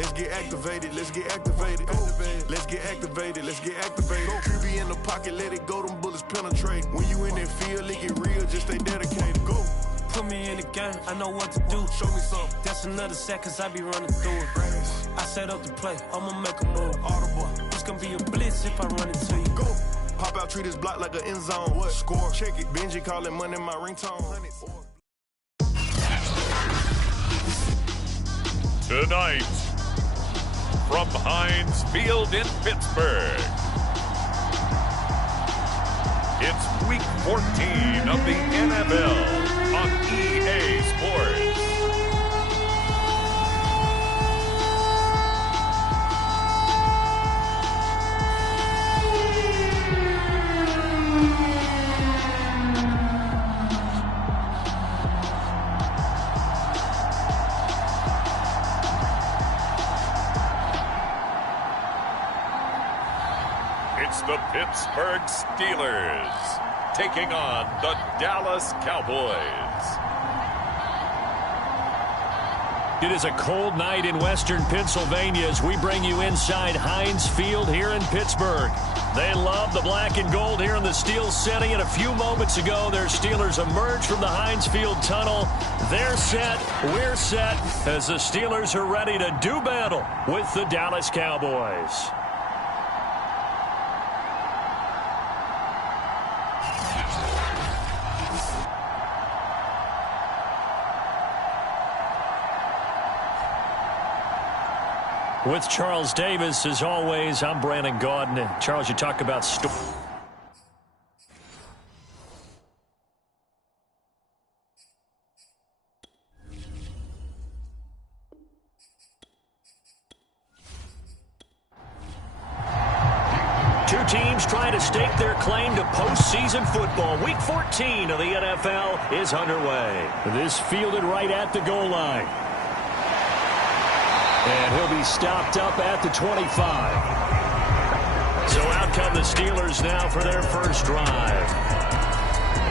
Let's get activated, let's get activated. Let's get activated, let's get activated. QB in the pocket, let it go, them bullets penetrate. When you in that field, it get real, just stay dedicated. Go. Put me in the game, I know what to do. Show me something. That's another set, cause I be running through it. I set up the play, I'ma make a move. Audible. It's gonna be a blitz if I run into you. Go. Pop out, treat this block like an end zone. What? Score. Check it. Benji calling money my ringtone. Tonight, from Heinz Field in Pittsburgh, it's Week 14 of the NFL on EA Sports. It's the Pittsburgh Steelers taking on the Dallas Cowboys. It is a cold night in western Pennsylvania as we bring you inside Heinz Field here in Pittsburgh. They love the black and gold here in the Steel City, and a few moments ago their Steelers emerged from the Heinz Field tunnel. They're set, we're set, as the Steelers are ready to do battle with the Dallas Cowboys. With Charles Davis, as always, I'm Brandon Gaudin. And Charles, you talk about two teams trying to stake their claim to postseason football. Week 14 of the NFL is underway. This fielded right at the goal line. And he'll be stopped up at the 25. So out come the Steelers now for their first drive.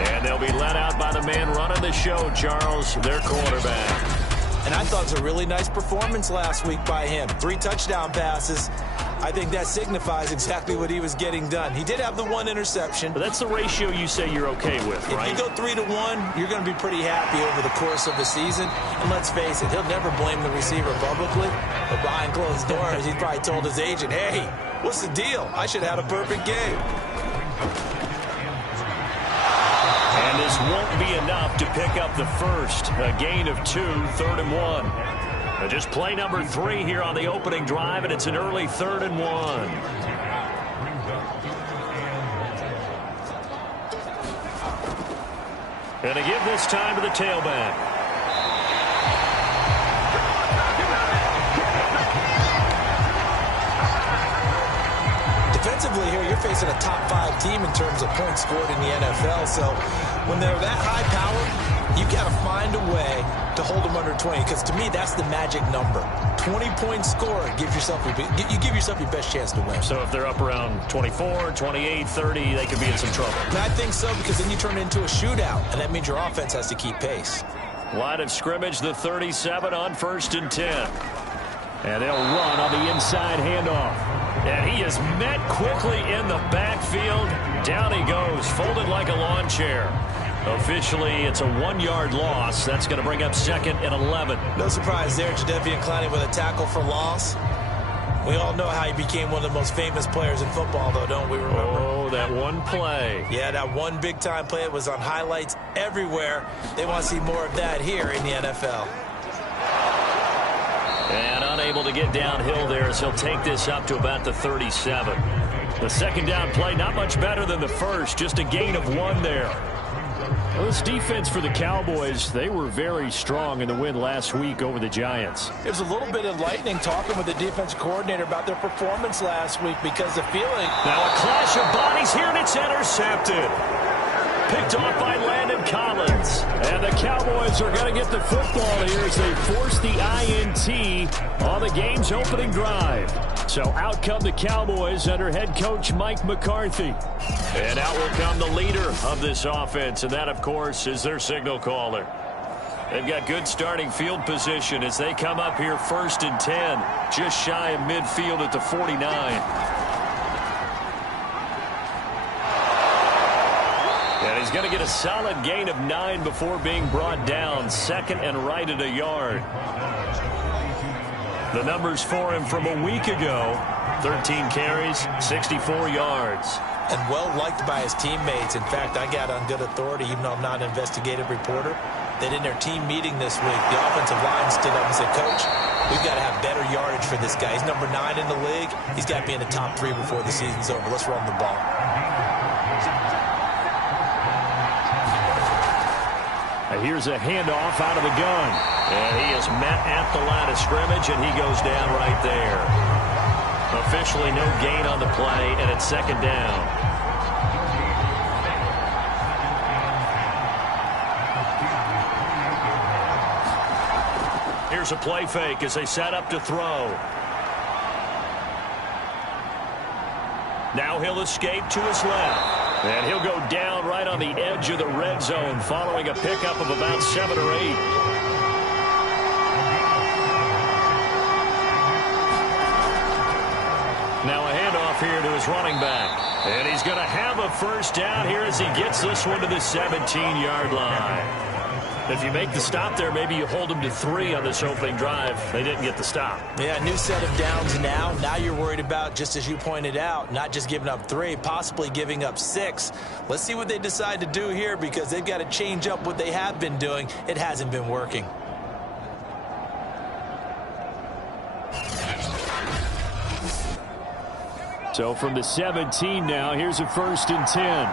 And they'll be let out by the man running the show, Charles, their quarterback. And I thought it was a really nice performance last week by him. 3 touchdown passes. I think that signifies exactly what he was getting done. He did have the 1 interception. But that's the ratio you say you're okay with, right? If you go 3-to-1, you're going to be pretty happy over the course of the season. And let's face it, he'll never blame the receiver publicly. But behind closed doors, he's probably told his agent, hey, what's the deal? I should have had a perfect game. And this won't be enough to pick up the first. A gain of 2, 3rd and 1. Just play number 3 here on the opening drive, and it's an early 3rd and 1. And to give this time to the tailback. Defensively here, you're facing a top 5 team in terms of points scored in the NFL. So when they're that high power, you've got to find a way to hold them under 20, because to me, that's the magic number. 20 points scored, you give yourself your best chance to win. So if they're up around 24, 28, 30, they could be in some trouble. And I think so, because then you turn it into a shootout, and that means your offense has to keep pace. Line of scrimmage, the 37 on 1st and 10. And they'll run on the inside handoff. And he is met quickly in the backfield. Down he goes, folded like a lawn chair. Officially, it's a 1-yard loss. That's going to bring up 2nd and 11. No surprise there, Jadeveon Clowney with a tackle for loss. We all know how he became one of the most famous players in football, though, don't we remember? Oh, that one play. Yeah, that one big-time play. It was on highlights everywhere. They want to see more of that here in the NFL. And unable to get downhill there as he'll take this up to about the 37. The second down play, not much better than the first. Just a gain of 1 there. Well, this defense for the Cowboys, they were very strong in the win last week over the Giants. It was a little bit enlightening talking with the defense coordinator about their performance last week, because the feeling... Now a clash of bodies here, and it's intercepted. Picked off by Landon Collins. And the Cowboys are going to get the football here as they force the INT on the game's opening drive. So out come the Cowboys under head coach Mike McCarthy. And out will come the leader of this offense, and that, of course, is their signal caller. They've got good starting field position as they come up here 1st and 10, just shy of midfield at the 49. And he's going to get a solid gain of 9 before being brought down, 2nd and right at a yard. The numbers for him from a week ago, 13 carries, 64 yards. And well liked by his teammates. In fact, I got on good authority, even though I'm not an investigative reporter, that in their team meeting this week, the offensive line stood up and said, Coach, we've got to have better yardage for this guy. He's number 9 in the league. He's got to be in the top 3 before the season's over. Let's run the ball. Here's a handoff out of the gun. And he is met at the line of scrimmage, and he goes down right there. Officially no gain on the play, and it's 2nd down. Here's a play fake as they set up to throw. Now he'll escape to his left. And he'll go down right on the edge of the red zone following a pickup of about 7 or 8. Now a handoff here to his running back. And he's going to have a 1st down here as he gets this one to the 17-yard line. If you make the stop there, maybe you hold them to 3 on this opening drive. They didn't get the stop. Yeah, new set of downs now. Now you're worried about, just as you pointed out, not just giving up 3, possibly giving up 6. Let's see what they decide to do here because they've got to change up what they have been doing. It hasn't been working. So from the 17 now, here's a 1st and 10.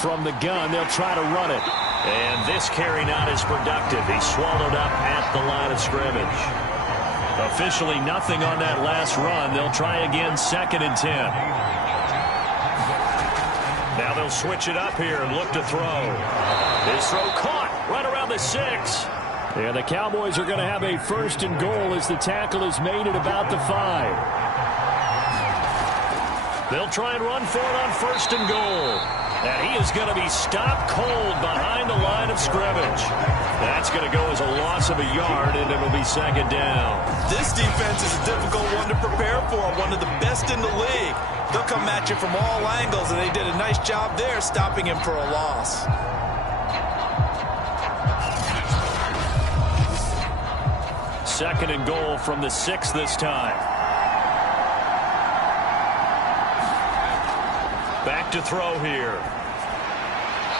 From the gun, they'll try to run it. And this carry not as productive. He's swallowed up at the line of scrimmage. Officially nothing on that last run. They'll try again 2nd and 10. Now they'll switch it up here and look to throw. His throw caught right around the 6. And the Cowboys are going to have a 1st and goal as the tackle is made at about the 5. They'll try and run for it on 1st and goal. And he is going to be stopped cold behind the line of scrimmage. That's going to go as a loss of a yard, and it'll be 2nd down. This defense is a difficult one to prepare for, one of the best in the league. They'll come at you from all angles, and they did a nice job there stopping him for a loss. Second and goal from the 6 this time. Back to throw here.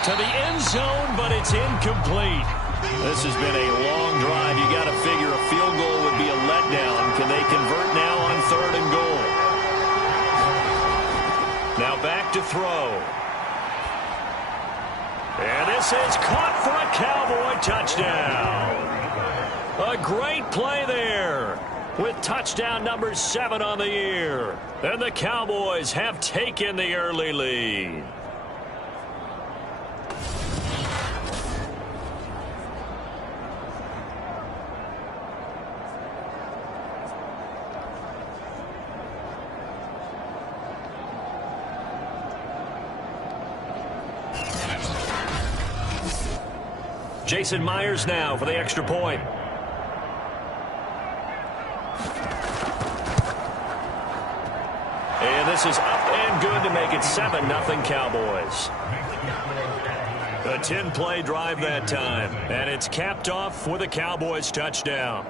To the end zone, but it's incomplete. This has been a long drive. You got to figure a field goal would be a letdown. Can they convert now on 3rd and goal? Now back to throw. And this is caught for a Cowboy touchdown. A great play there with touchdown number 7 on the year. And the Cowboys have taken the early lead. Jason Myers now for the extra point. And this is up and good to make it 7-0 Cowboys. A 10-play drive that time. And it's capped off with a Cowboys touchdown.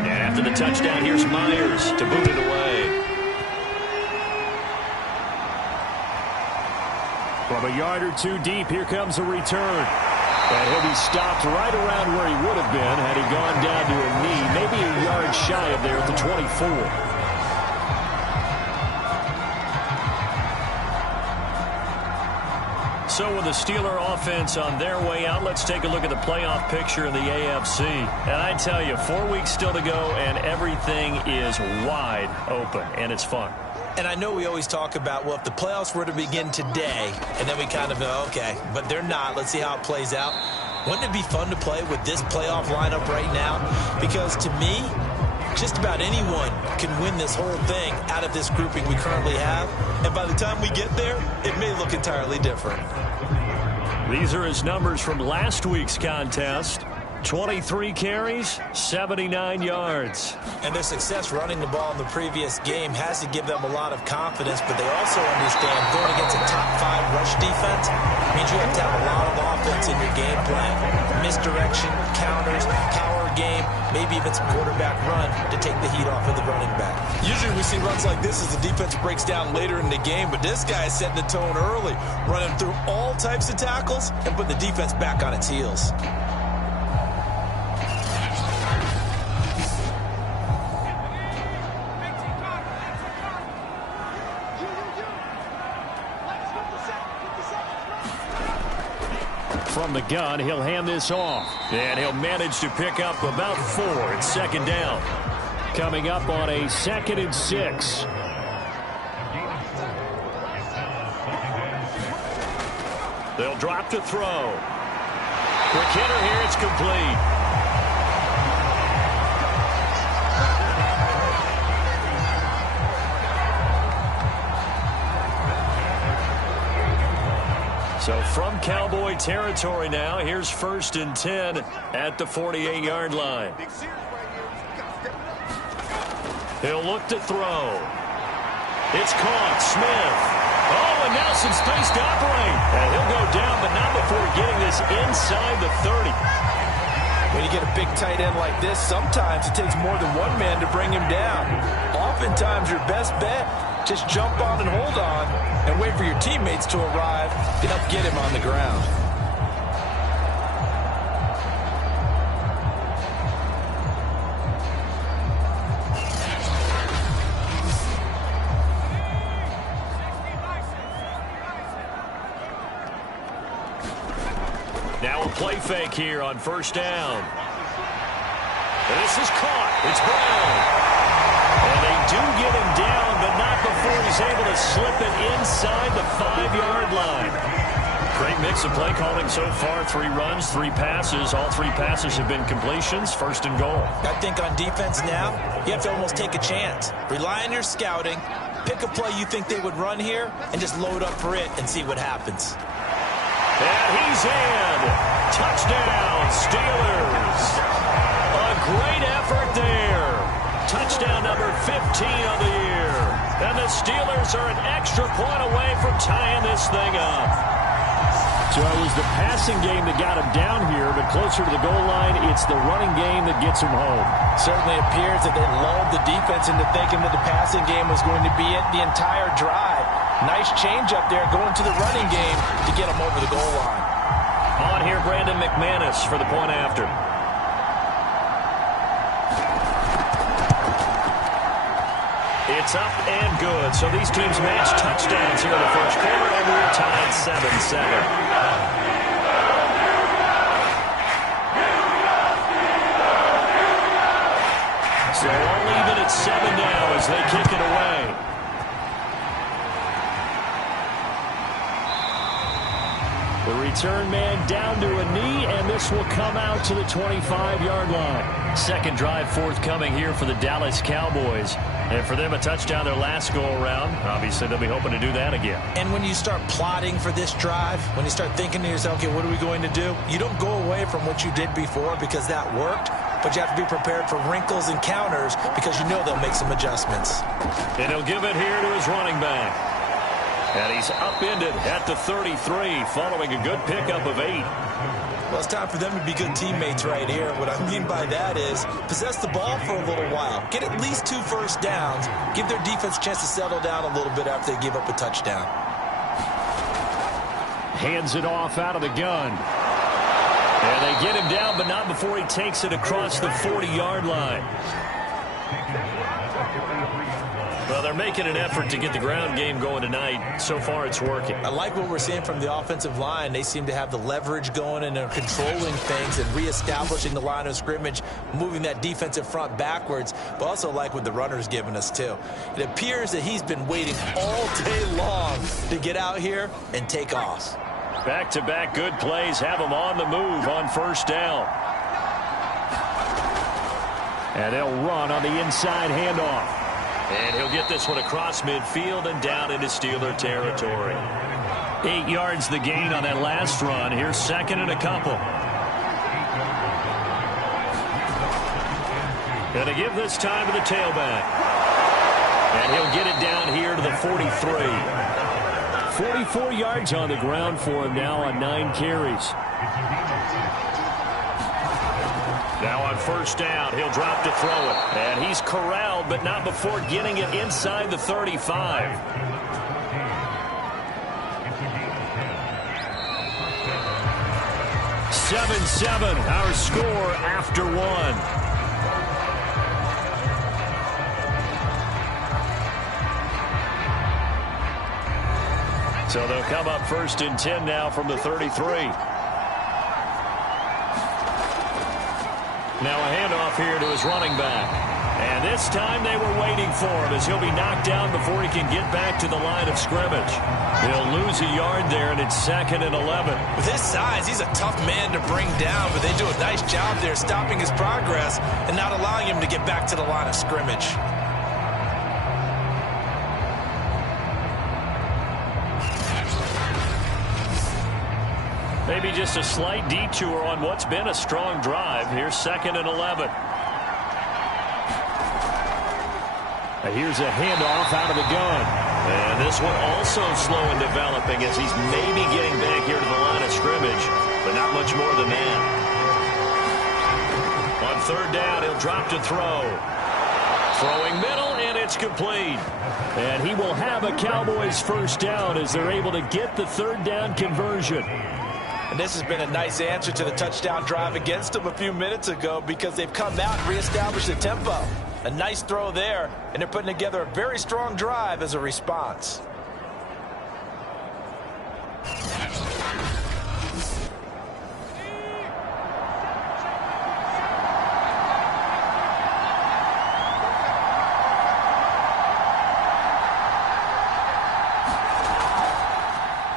And after the touchdown, here's Myers to boot it away. From a yard or 2 deep, here comes a return. And he'll be stopped right around where he would have been had he gone down to a knee, maybe a yard shy of there at the 24. So with the Steeler offense on their way out, let's take a look at the playoff picture in the AFC. And I tell you, 4 weeks still to go, and everything is wide open, and it's fun. And I know we always talk about, well, if the playoffs were to begin today, and then we kind of know, okay, but they're not. Let's see how it plays out. Wouldn't it be fun to play with this playoff lineup right now? Because to me, just about anyone can win this whole thing out of this grouping we currently have. And by the time we get there, it may look entirely different. These are his numbers from last week's contest. 23 carries, 79 yards. And their success running the ball in the previous game has to give them a lot of confidence, but they also understand going against a top-5 rush defense means you have to have a lot of offense in your game plan. Misdirection, counters, power game, maybe even some quarterback run to take the heat off of the running back. Usually we see runs like this as the defense breaks down later in the game, but this guy is setting the tone early, running through all types of tackles and putting the defense back on its heels. From the gun, he'll hand this off. And he'll manage to pick up about 4. It's second down. Coming up on a 2nd and 6. They'll drop to throw. Quick hitter here. It's complete. So from Cowboy territory now, here's 1st and 10 at the 48-yard line. He'll look to throw. It's caught. Smith. Oh, and now some space to operate. And he'll go down, but not before getting this inside the 30. When you get a big tight end like this, sometimes it takes more than one man to bring him down. Oftentimes, your best bet, just jump on and hold on and wait for your teammates to arrive to help get him on the ground. Now a play fake here on 1st down. And this is caught. It's Brown. And they do get him down, but not before he's able to slip it inside the 5-yard line. Great mix of play calling so far. 3 runs, 3 passes. All 3 passes have been completions. 1st and goal. I think on defense now, you have to almost take a chance. Rely on your scouting. Pick a play you think they would run here and just load up for it and see what happens. And he's in. Touchdown, Steelers. A great effort there. Touchdown number 15 of the year. And the Steelers are an extra point away from tying this thing up. So it was the passing game that got him down here, but closer to the goal line, it's the running game that gets him home. Certainly appears that they lulled the defense into thinking that the passing game was going to be it the entire drive. Nice change up there going to the running game to get him over the goal line. On here, Brandon McManus for the point after. It's up and good. So these teams match touchdowns here in the first quarter, and we're tied 7-7. So all even at 7 now as they kick it away. The return man down to a knee, and this will come out to the 25-yard line. Second drive forthcoming here for the Dallas Cowboys. And for them, a touchdown their last go-around. Obviously, they'll be hoping to do that again. And when you start plotting for this drive, when you start thinking to yourself, okay, what are we going to do? You don't go away from what you did before because that worked, but you have to be prepared for wrinkles and counters because you know they'll make some adjustments. And he'll give it here to his running back. And he's upended at the 33 following a good pickup of 8. Well, it's time for them to be good teammates right here. What I mean by that is possess the ball for a little while. Get at least 2 first downs. Give their defense a chance to settle down a little bit after they give up a touchdown. Hands it off out of the gun. And they get him down, but not before he takes it across the 40-yard line. Well, they're making an effort to get the ground game going tonight. So far, it's working. I like what we're seeing from the offensive line. They seem to have the leverage going, and they're controlling things and reestablishing the line of scrimmage, moving that defensive front backwards, but also like what the runner's giving us, too. It appears that he's been waiting all day long to get out here and take off. Back-to-back good plays have him on the move on first down. And they'll run on the inside handoff. And he'll get this one across midfield and down into Steeler territory. 8 yards the gain on that last run. Here's second and a couple. Going to give this time to the tailback. And he'll get it down here to the 43. 44 yards on the ground for him now on 9 carries. Now on first down, he'll drop to throw it. And he's corralled, but not before getting it inside the 35. Seven, our score after 1. So they'll come up first and 10 now from the 33. Now a handoff here to his running back. And this time they were waiting for him as he'll be knocked down before he can get back to the line of scrimmage. He'll lose a yard there, and it's 2nd and 11. With his size, he's a tough man to bring down, but they do a nice job there stopping his progress and not allowing him to get back to the line of scrimmage. Maybe just a slight detour on what's been a strong drive. Here's 2nd and 11. Here's a handoff out of the gun. And this one also slow in developing as he's maybe getting back here to the line of scrimmage, but not much more than that. On third down, he'll drop to throw. Throwing middle, and it's complete. And he will have a Cowboys first down as they're able to get the third down conversion. And this has been a nice answer to the touchdown drive against them a few minutes ago because they've come out and reestablished the tempo. A nice throw there, and they're putting together a very strong drive as a response.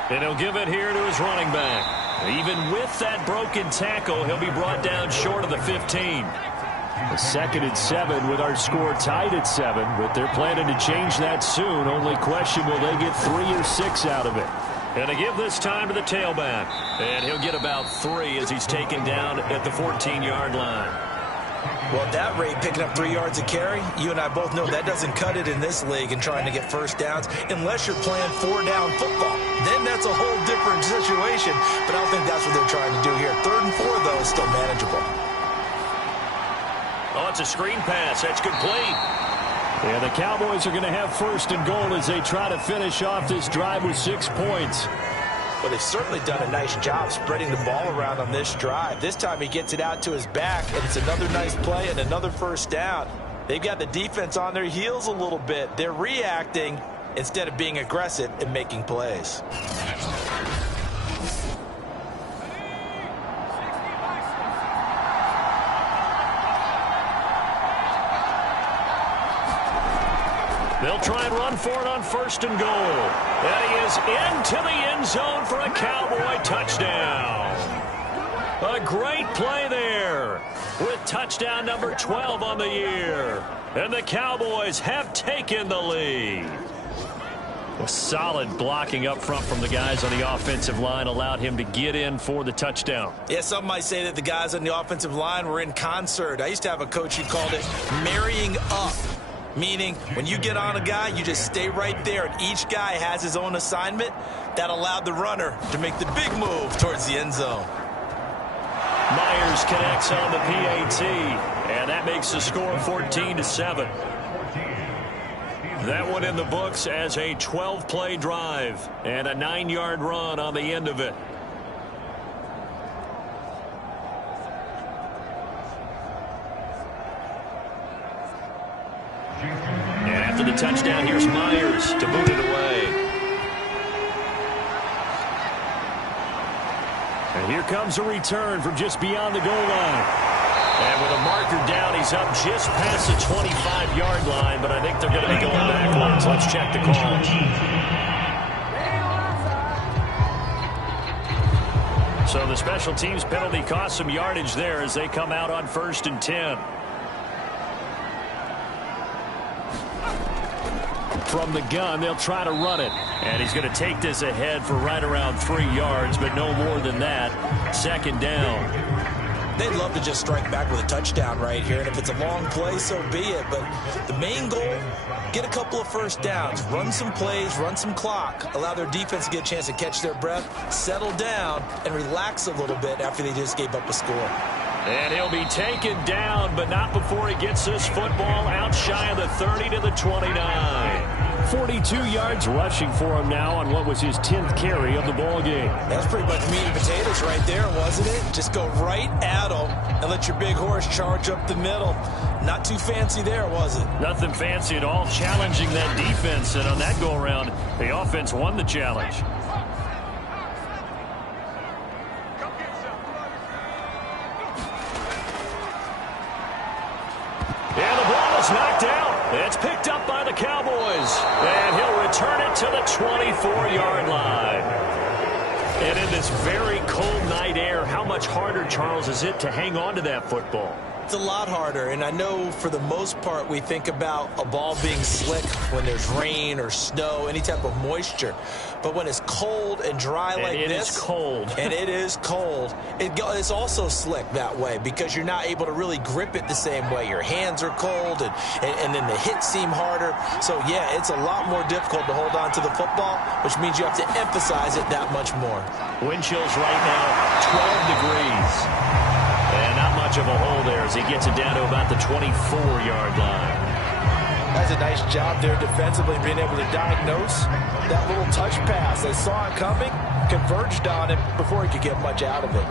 And he'll give it here to his running back. Even with that broken tackle, he'll be brought down short of the 15. The 2nd and 7 with our score tied at 7, but they're planning to change that soon. Only question, will they get 3 or 6 out of it? And they give this time to the tailback. And he'll get about 3 as he's taken down at the 14-yard line. Well, at that rate, picking up 3 yards a carry, you and I both know that doesn't cut it in this league and trying to get first downs unless you're playing 4-down football. Then that's a whole different situation, but I don't think that's what they're trying to do here. 3rd and 4, though, is still manageable. Oh, it's a screen pass. That's complete. And the Cowboys are going to have 1st and goal as they try to finish off this drive with 6 points. Well, they've certainly done a nice job spreading the ball around on this drive. This time he gets it out to his back, and it's another nice play and another first down. They've got the defense on their heels a little bit. They're reacting instead of being aggressive and making plays. They'll try and run for it on 1st and goal. And he is into the end zone for a Cowboy touchdown. A great play there with touchdown number 12 on the year. And the Cowboys have taken the lead. A solid blocking up front from the guys on the offensive line allowed him to get in for the touchdown. Yeah, some might say that the guys on the offensive line were in concert. I used to have a coach who called it marrying up. Meaning, when you get on a guy, you just stay right there, and each guy has his own assignment. That allowed the runner to make the big move towards the end zone. Myers connects on the PAT, and that makes the score 14-7. That one in the books as a 12-play drive and a 9-yard run on the end of it. And after the touchdown, here's Myers to boot it away. And here comes a return from just beyond the goal line. And with a marker down, he's up just past the 25-yard line, but I think they're going to be going backwards. Let's check the call. So the special teams penalty cost some yardage there as they come out on 1st and 10. From the gun, they'll try to run it. And he's going to take this ahead for right around 3 yards, but no more than that. Second down. They'd love to just strike back with a touchdown right here, and if it's a long play, so be it. But the main goal, get a couple of first downs, run some plays, run some clock, allow their defense to get a chance to catch their breath, settle down, and relax a little bit after they just gave up a score. And he'll be taken down, but not before he gets this football out shy of the 30 to the 29. 42 yards rushing for him now on what was his 10th carry of the ball game. That's pretty much meat and potatoes right there, wasn't it? Just go right at him and let your big horse charge up the middle. Not too fancy there, was it? Nothing fancy at all, challenging that defense. And on that go-around, the offense won the challenge. And the ball is knocked out. It's picked up by the Cowboys. And he'll return it to the 24-yard line. And in this very cold night air, how much harder, Charles, is it to hang on to that football? It's a lot harder, and I know for the most part we think about a ball being slick when there's rain or snow, any type of moisture. But when it's cold and dry like this, it is cold. And it is cold, it's also slick that way because you're not able to really grip it the same way. Your hands are cold, and then the hits seem harder. So, yeah, it's a lot more difficult to hold on to the football, which means you have to emphasize it that much more. Wind chills right now, 12 degrees. And not much of a hole there as he gets it down to about the 24-yard line. That's a nice job there defensively, being able to diagnose that little touch pass. They saw it coming, converged on it before he could get much out of it.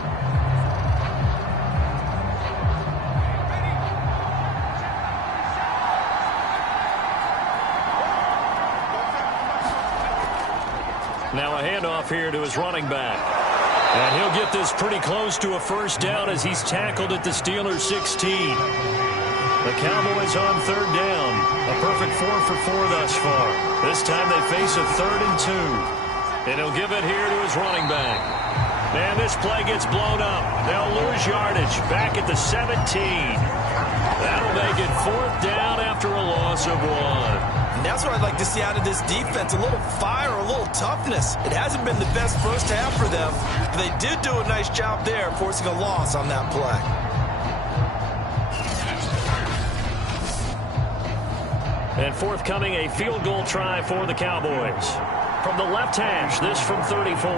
Now a handoff here to his running back. And he'll get this pretty close to a first down as he's tackled at the Steelers' 16. The Cowboys on third down. A perfect 4 for 4 thus far. This time they face a 3rd and 2. And he'll give it here to his running back. And this play gets blown up. They'll lose yardage back at the 17. That'll make it 4th down after a loss of 1. And that's what I'd like to see out of this defense, a little fire, a little toughness. It hasn't been the best first half for them, but they did do a nice job there, forcing a loss on that play. And forthcoming, a field goal try for the Cowboys. From the left hash, this from 34.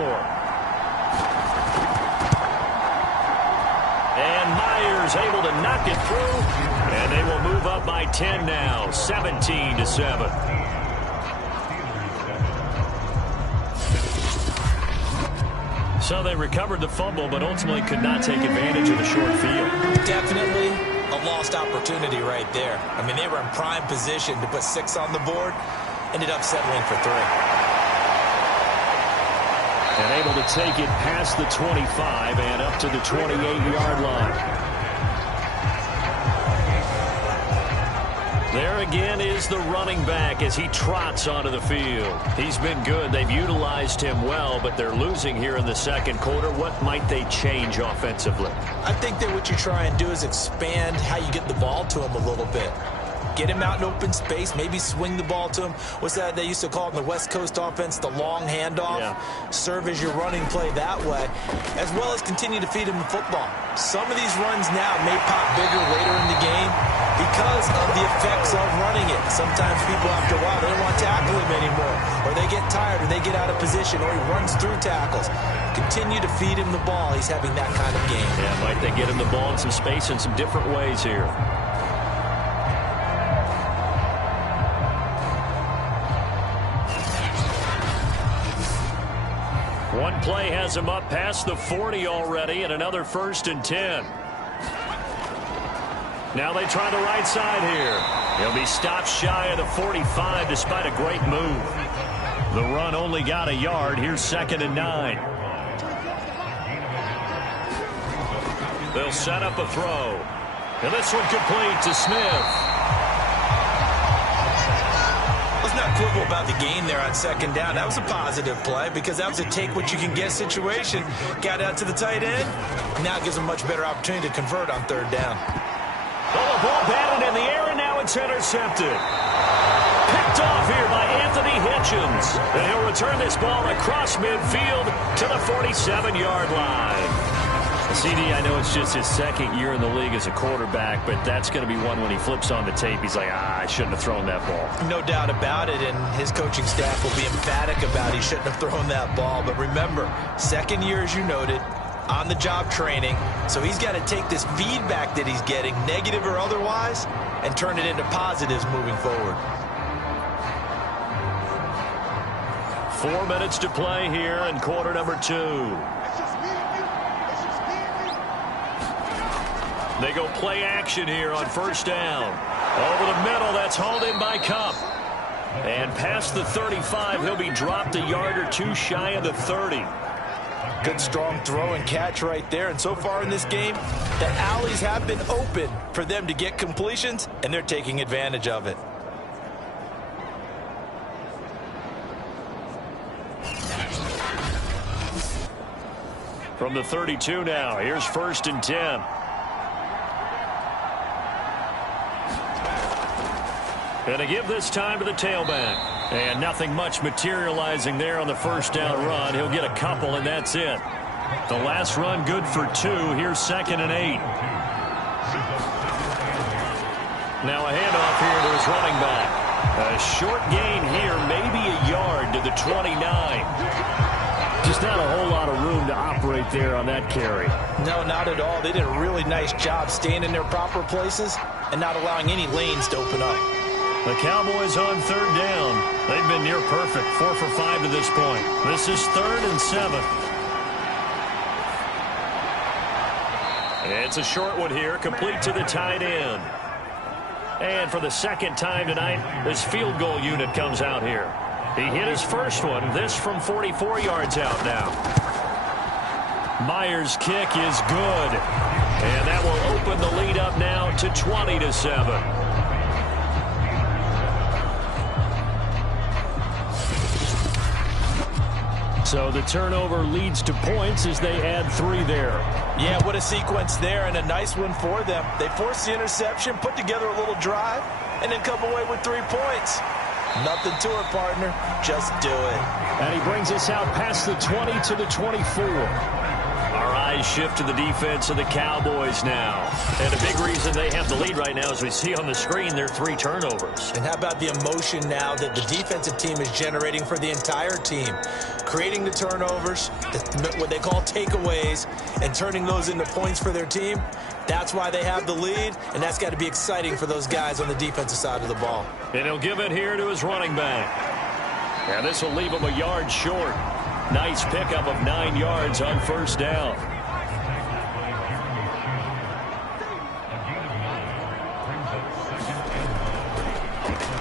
And Myers able to knock it through. And they will move up by 10 now, 17-7. So they recovered the fumble, but ultimately could not take advantage of the short field. Definitely a lost opportunity right there. I mean, they were in prime position to put 6 on the board, ended up settling for 3. And able to take it past the 25 and up to the 28-yard line. There again is the running back as he trots onto the field. He's been good. They've utilized him well, but they're losing here in the second quarter. What might they change offensively? I think that what you try and do is expand how you get the ball to him a little bit. Get him out in open space, maybe swing the ball to him. What's that they used to call it in the West Coast offense, the long handoff? Yeah. Serve as your running play that way, as well as continue to feed him the football. Some of these runs now may pop bigger later in the game because of the effects of running it. Sometimes people, after a while, they don't want to tackle him anymore, or they get tired, or they get out of position, or he runs through tackles. Continue to feed him the ball. He's having that kind of game. Yeah, might they get him the ball in some space in some different ways here. One play has him up past the 40 already, and another 1st and 10. Now they try the right side here. He'll be stopped shy of the 45 despite a great move. The run only got a yard. Here's 2nd and 9. They'll set up a throw. And this one complete to Smith. Let's not quibble about the gain there on 2nd down. That was a positive play because that was a take-what-you-can-get situation. Got out to the tight end. Now it gives them a much better opportunity to convert on 3rd down. Oh, the ball batted in the air, and now it's intercepted. Picked off here by Anthony Hitchens. And he'll return this ball across midfield to the 47-yard line. CD, I know it's just his second year in the league as a quarterback, but that's going to be one when he flips on the tape. He's like, I shouldn't have thrown that ball. No doubt about it, and his coaching staff will be emphatic about he shouldn't have thrown that ball. But remember, second year, as you noted, on-the-job training, so he's got to take this feedback that he's getting, negative or otherwise, and turn it into positives moving forward. 4 minutes to play here in quarter number 2. They go play action here on first down. Over the middle, that's hauled in by Cup. And past the 35, he'll be dropped a yard or two shy of the 30. Good strong throw and catch right there. And so far in this game, the alleys have been open for them to get completions, and they're taking advantage of it. From the 32 now, here's 1st and 10. And to give this time to the tailback. And nothing much materializing there on the first down run. He'll get a couple, and that's it. The last run good for 2. Here's 2nd and 8. Now a handoff here to his running back. A short gain here, maybe a yard to the 29. Just not a whole lot of room to operate there on that carry. No, not at all. They did a really nice job staying in their proper places and not allowing any lanes to open up. The Cowboys on 3rd down. They've been near perfect, 4 for 5 to this point. This is 3rd and 7. It's a short one here, complete to the tight end. And for the second time tonight, this field goal unit comes out here. He hit his first one, this from 44 yards out now. Myers' kick is good. And that will open the lead up now to 20-7. So the turnover leads to points as they add 3 there. Yeah, what a sequence there, and a nice one for them. They forced the interception, put together a little drive, and then come away with 3 points. Nothing to it, partner. Just do it. And he brings us out past the 20 to the 24. Our eyes shift to the defense of the Cowboys now. And a big reason they have the lead right now, as we see on the screen, their 3 turnovers. And how about the emotion now that the defensive team is generating for the entire team? Creating the turnovers, what they call takeaways, and turning those into points for their team. That's why they have the lead, and that's got to be exciting for those guys on the defensive side of the ball. And he'll give it here to his running back. And this will leave him a yard short. Nice pickup of 9 yards on first down.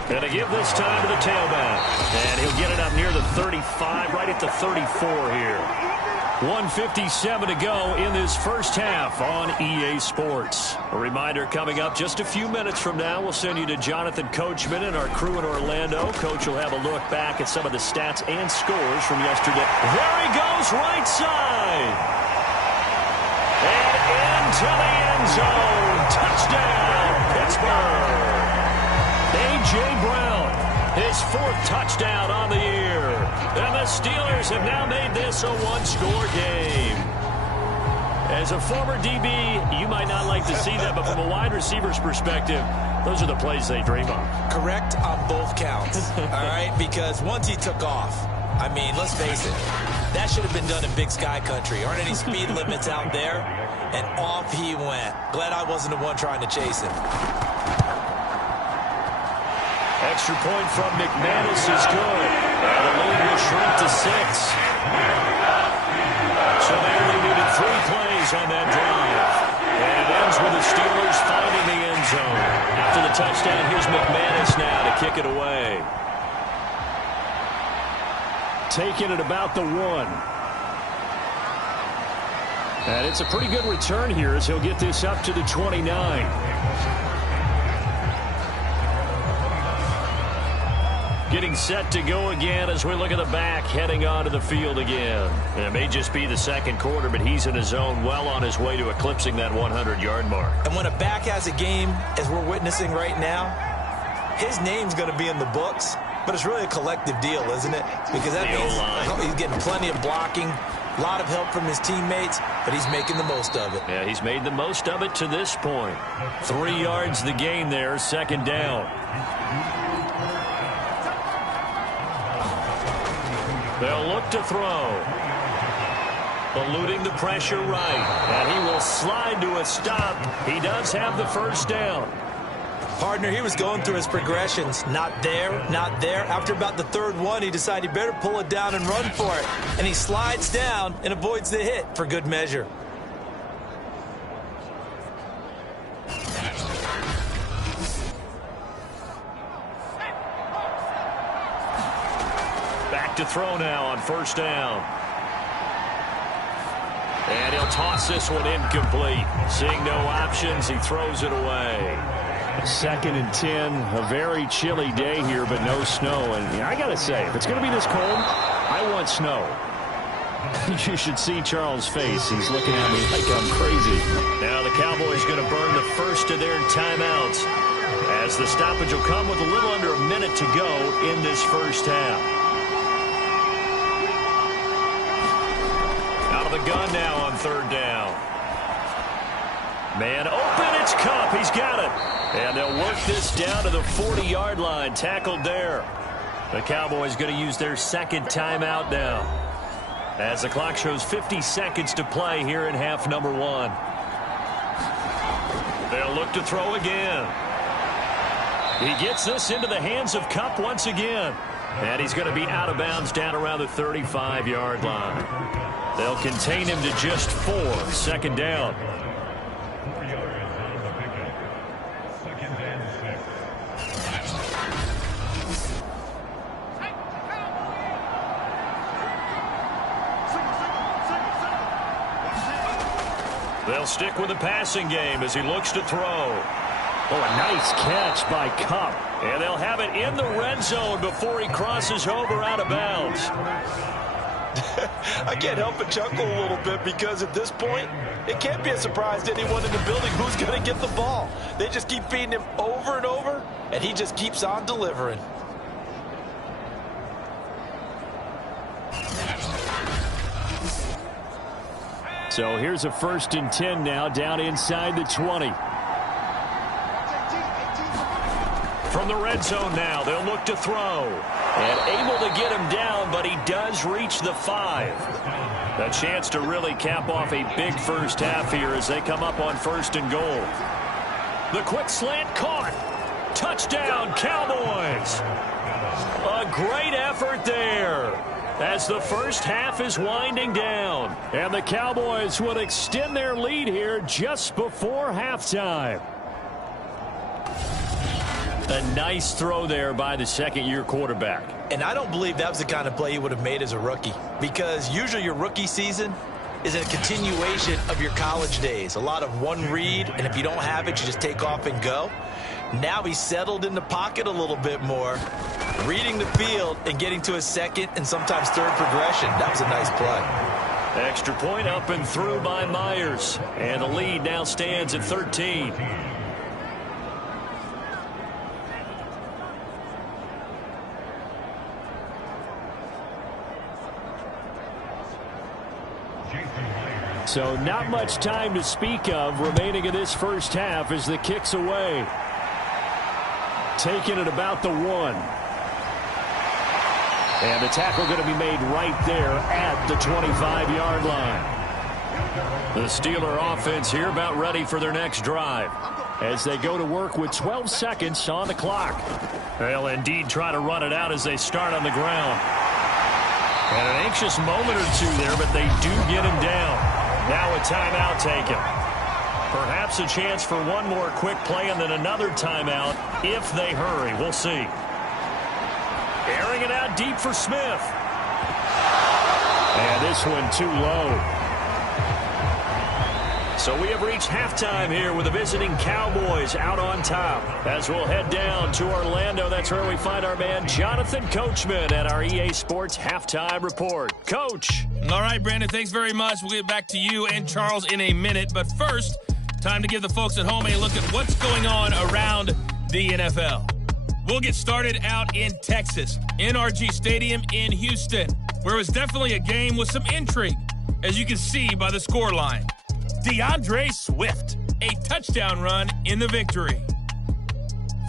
And to give this time to the tailback. And he'll get it up near the 35, right at the 34 here. 1:57 to go in this first half on EA Sports. A reminder coming up just a few minutes from now. We'll send you to Jonathan Coachman and our crew in Orlando. Coach will have a look back at some of the stats and scores from yesterday. There he goes, right side. And into the end zone. Touchdown, Pittsburgh. A.J. Brown, his 4th touchdown on the year. And the Steelers have now made this a 1-score game. As a former DB, you might not like to see that, but from a wide receiver's perspective, those are the plays they dream of. Correct on both counts, all right? Because once he took off, I mean, let's face it, that should have been done in Big Sky Country. Aren't any speed limits out there? And off he went. Glad I wasn't the one trying to chase him. Extra point from McManus is good. And the lead will shrink to 6. So they only needed 3 plays on that drive. And it ends with the Steelers finding the end zone. After the touchdown, here's McManus now to kick it away. Taking it about the 1. And it's a pretty good return here as he'll get this up to the 29. Getting set to go again as we look at the back, heading onto the field again. And it may just be the second quarter, but he's in his zone, well on his way to eclipsing that 100-yard mark. And when a back has a game, as we're witnessing right now, his name's going to be in the books. But it's really a collective deal, isn't it? Because that means he's getting plenty of blocking, a lot of help from his teammates, but he's making the most of it. Yeah, he's made the most of it to this point. 3 yards the gain there, second down. They'll look to throw. Eluding the pressure right. And he will slide to a stop. He does have the first down. Partner, he was going through his progressions. Not there, not there. After about the third one, he decided he better pull it down and run for it. And he slides down and avoids the hit for good measure. Back to throw now on first down. And he'll toss this one incomplete. Seeing no options, he throws it away. 2nd and 10, a very chilly day here, but no snow. And I got to say, if it's going to be this cold, I want snow. You should see Charles' face. He's looking at me like I'm crazy. Now the Cowboys going to burn the first of their timeouts, as the stoppage will come with a little under a minute to go in this first half. Out of the gun now on third down. Man open, it's Kupp. He's got it. And they'll work this down to the 40-yard line. Tackled there. The Cowboys going to use their second timeout now, as the clock shows 50 seconds to play here in half number 1. They'll look to throw again. He gets this into the hands of Kupp once again. And he's going to be out of bounds down around the 35-yard line. They'll contain him to just 4. Second down. They'll stick with the passing game as he looks to throw. Oh, a nice catch by Kupp. And they'll have it in the red zone before he crosses over out of bounds. I can't help but chuckle a little bit, because at this point, it can't be a surprise to anyone in the building who's going to get the ball. They just keep feeding him over and over, and he just keeps on delivering. So here's a 1st and 10 now, down inside the 20. From the red zone now, they'll look to throw. And able to get him down, but he does reach the 5. A chance to really cap off a big first half here as they come up on 1st and goal. The quick slant caught. Touchdown, Cowboys. A great effort there, as the first half is winding down. And the Cowboys will extend their lead here just before halftime. A nice throw there by the second-year quarterback. And I don't believe that was the kind of play he would have made as a rookie, because usually your rookie season is a continuation of your college days. A lot of one read, and if you don't have it, you just take off and go. Now he's settled in the pocket a little bit more, reading the field and getting to his second and sometimes third progression. That was a nice play. Extra point up and through by Myers. And the lead now stands at 13. So not much time to speak of remaining in this first half as the kick's away. Taking it about the 1. And the tackle going to be made right there at the 25-yard line. The Steeler offense here about ready for their next drive, as they go to work with 12 seconds on the clock. They'll indeed try to run it out as they start on the ground. And an anxious moment or two there, but they do get him down. Now a timeout taken. Perhaps a chance for one more quick play and then another timeout if they hurry. We'll see. Airing it out deep for Smith. And this one too low. So we have reached halftime here with the visiting Cowboys out on top. As we'll head down to Orlando, that's where we find our man Jonathan Coachman at our EA Sports Halftime Report. Coach. All right, Brandon, thanks very much. We'll get back to you and Charles in a minute. But first, time to give the folks at home a look at what's going on around the NFL. We'll get started out in Texas, NRG Stadium in Houston, where it was definitely a game with some intrigue, as you can see by the scoreline. DeAndre Swift, a touchdown run in the victory.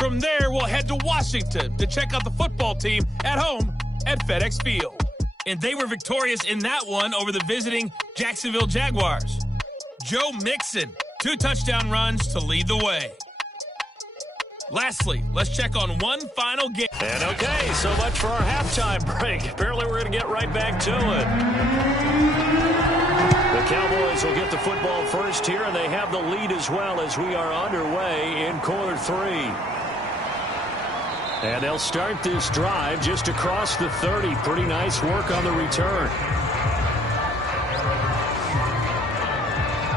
From there, we'll head to Washington to check out the football team at home at FedEx Field. And they were victorious in that one over the visiting Jacksonville Jaguars. Joe Mixon, 2 touchdown runs to lead the way. Lastly, let's check on one final game. And okay, so much for our halftime break. Apparently we're going to get right back to it. The Cowboys will get the football first here, and they have the lead as well as we are underway in quarter 3. And they'll start this drive just across the 30. Pretty nice work on the return.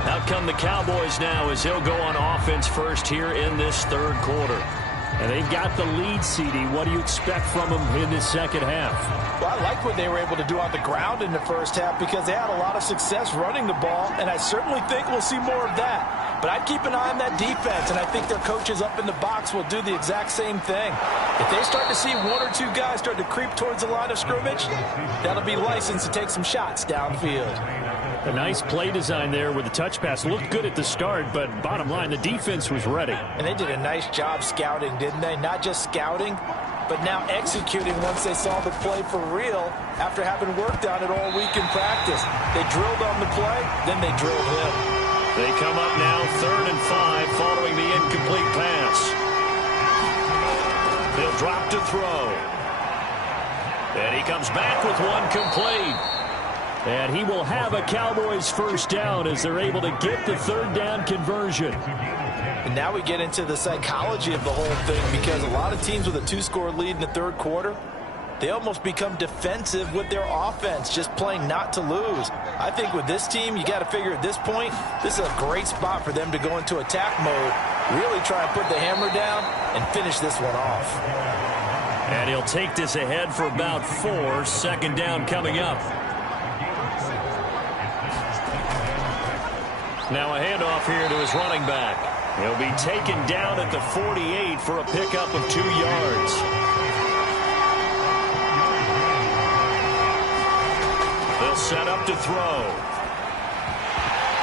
Out come the Cowboys now as they'll go on offense first here in this third quarter. And they've got the lead, CD. What do you expect from them in this second half? Well, I like what they were able to do on the ground in the first half because they had a lot of success running the ball, and I certainly think we'll see more of that. But I'd keep an eye on that defense, and I think their coaches up in the box will do the exact same thing. If they start to see 1 or 2 guys start to creep towards the line of scrimmage, that'll be licensed to take some shots downfield. A nice play design there with the touch pass. Looked good at the start, but bottom line, the defense was ready. And they did a nice job scouting, didn't they? Not just scouting, but now executing once they saw the play for real after having worked on it all week in practice. They drilled on the play, then they drilled him. They come up now 3rd and 5 following the incomplete pass. They'll drop to throw. And he comes back with one complete. And he will have a Cowboys first down as they're able to get the 3rd down conversion. And now we get into the psychology of the whole thing because a lot of teams with a 2-score lead in the third quarter, they almost become defensive with their offense, just playing not to lose. I think with this team, you got to figure at this point, this is a great spot for them to go into attack mode, really try and put the hammer down and finish this one off. And he'll take this ahead for about 4, 2nd down coming up. Now a handoff here to his running back. He'll be taken down at the 48 for a pickup of 2 yards. They'll set up to throw.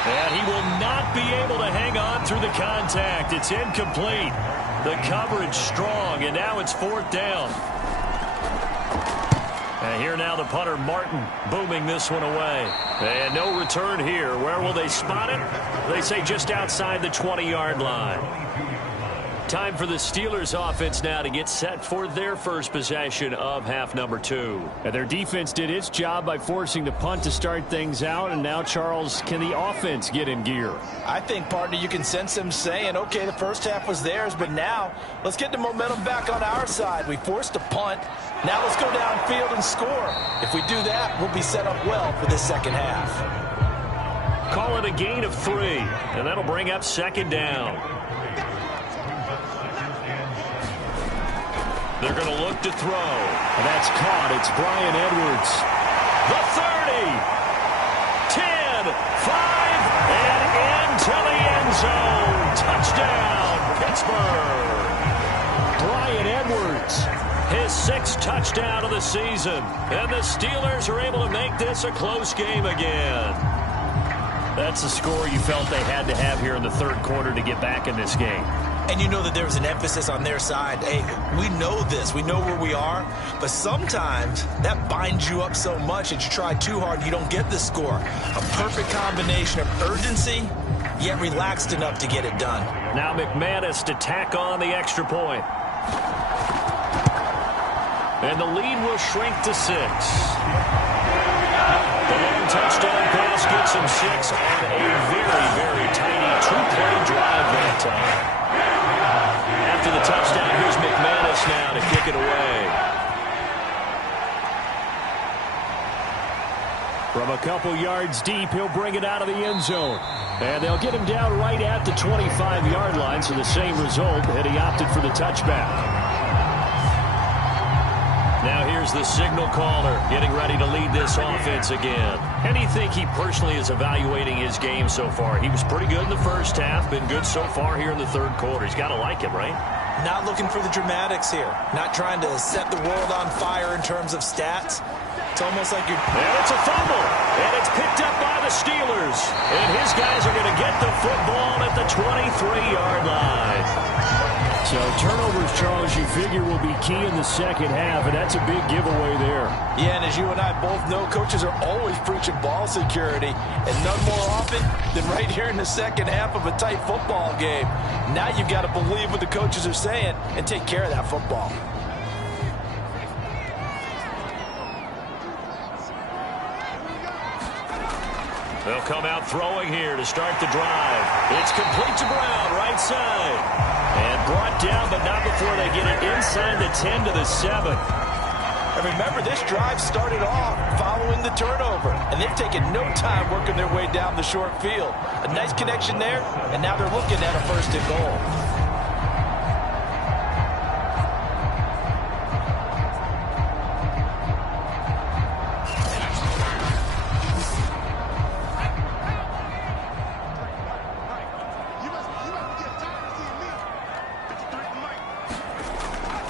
And he will not be able to hang on through the contact. It's incomplete. The coverage strong, and now it's 4th down. And here now the punter, Martin, booming this one away. And no return here. Where will they spot it? They say just outside the 20-yard line. Time for the Steelers offense now to get set for their first possession of half number 2. And their defense did its job by forcing the punt to start things out. And now, Charles, can the offense get in gear? I think, partner, you can sense them saying, okay, the first half was theirs, but now let's get the momentum back on our side. We forced a punt. Now let's go downfield and score. If we do that, we'll be set up well for this second half. Call it a gain of 3, and that'll bring up 2nd down. They're going to look to throw. And that's caught. It's Brian Edwards. The 30. 10, 5, and into the end zone. Touchdown, Pittsburgh. Brian Edwards, his 6th touchdown of the season. And the Steelers are able to make this a close game again. That's the score you felt they had to have here in the third quarter to get back in this game. And you know that there's an emphasis on their side. Hey, we know this. We know where we are. But sometimes that binds you up so much that you try too hard and you don't get the score. A perfect combination of urgency, yet relaxed enough to get it done. Now McManus to tack on the extra point. And the lead will shrink to 6. The long touchdown pass gets him 6 on a very, very tiny 2-play drive that time. After the touchdown, here's McManus now to kick it away. From a couple yards deep, he'll bring it out of the end zone. And they'll get him down right at the 25-yard line, so the same result, and he opted for the touchback. Now here here's the signal caller getting ready to lead this offense again. How do you think he personally is evaluating his game so far? He was pretty good in the first half, been good so far here in the third quarter. He's got to like it, right? Not looking for the dramatics here. Not trying to set the world on fire in terms of stats. It's almost like you're... And it's a fumble. And it's picked up by the Steelers. And his guys are going to get the football at the 23-yard line. So turnovers, Charles, you figure will be key in the second half, and that's a big giveaway there. Yeah, and as you and I both know, coaches are always preaching ball security, and none more often than right here in the second half of a tight football game. Now you've got to believe what the coaches are saying and take care of that football. They'll come out throwing here to start the drive. It's complete to Brown, right side. And brought down, but not before they get it inside the 10 to the 7. And remember, this drive started off following the turnover, and they've taken no time working their way down the short field. A nice connection there, and now they're looking at a 1st and goal.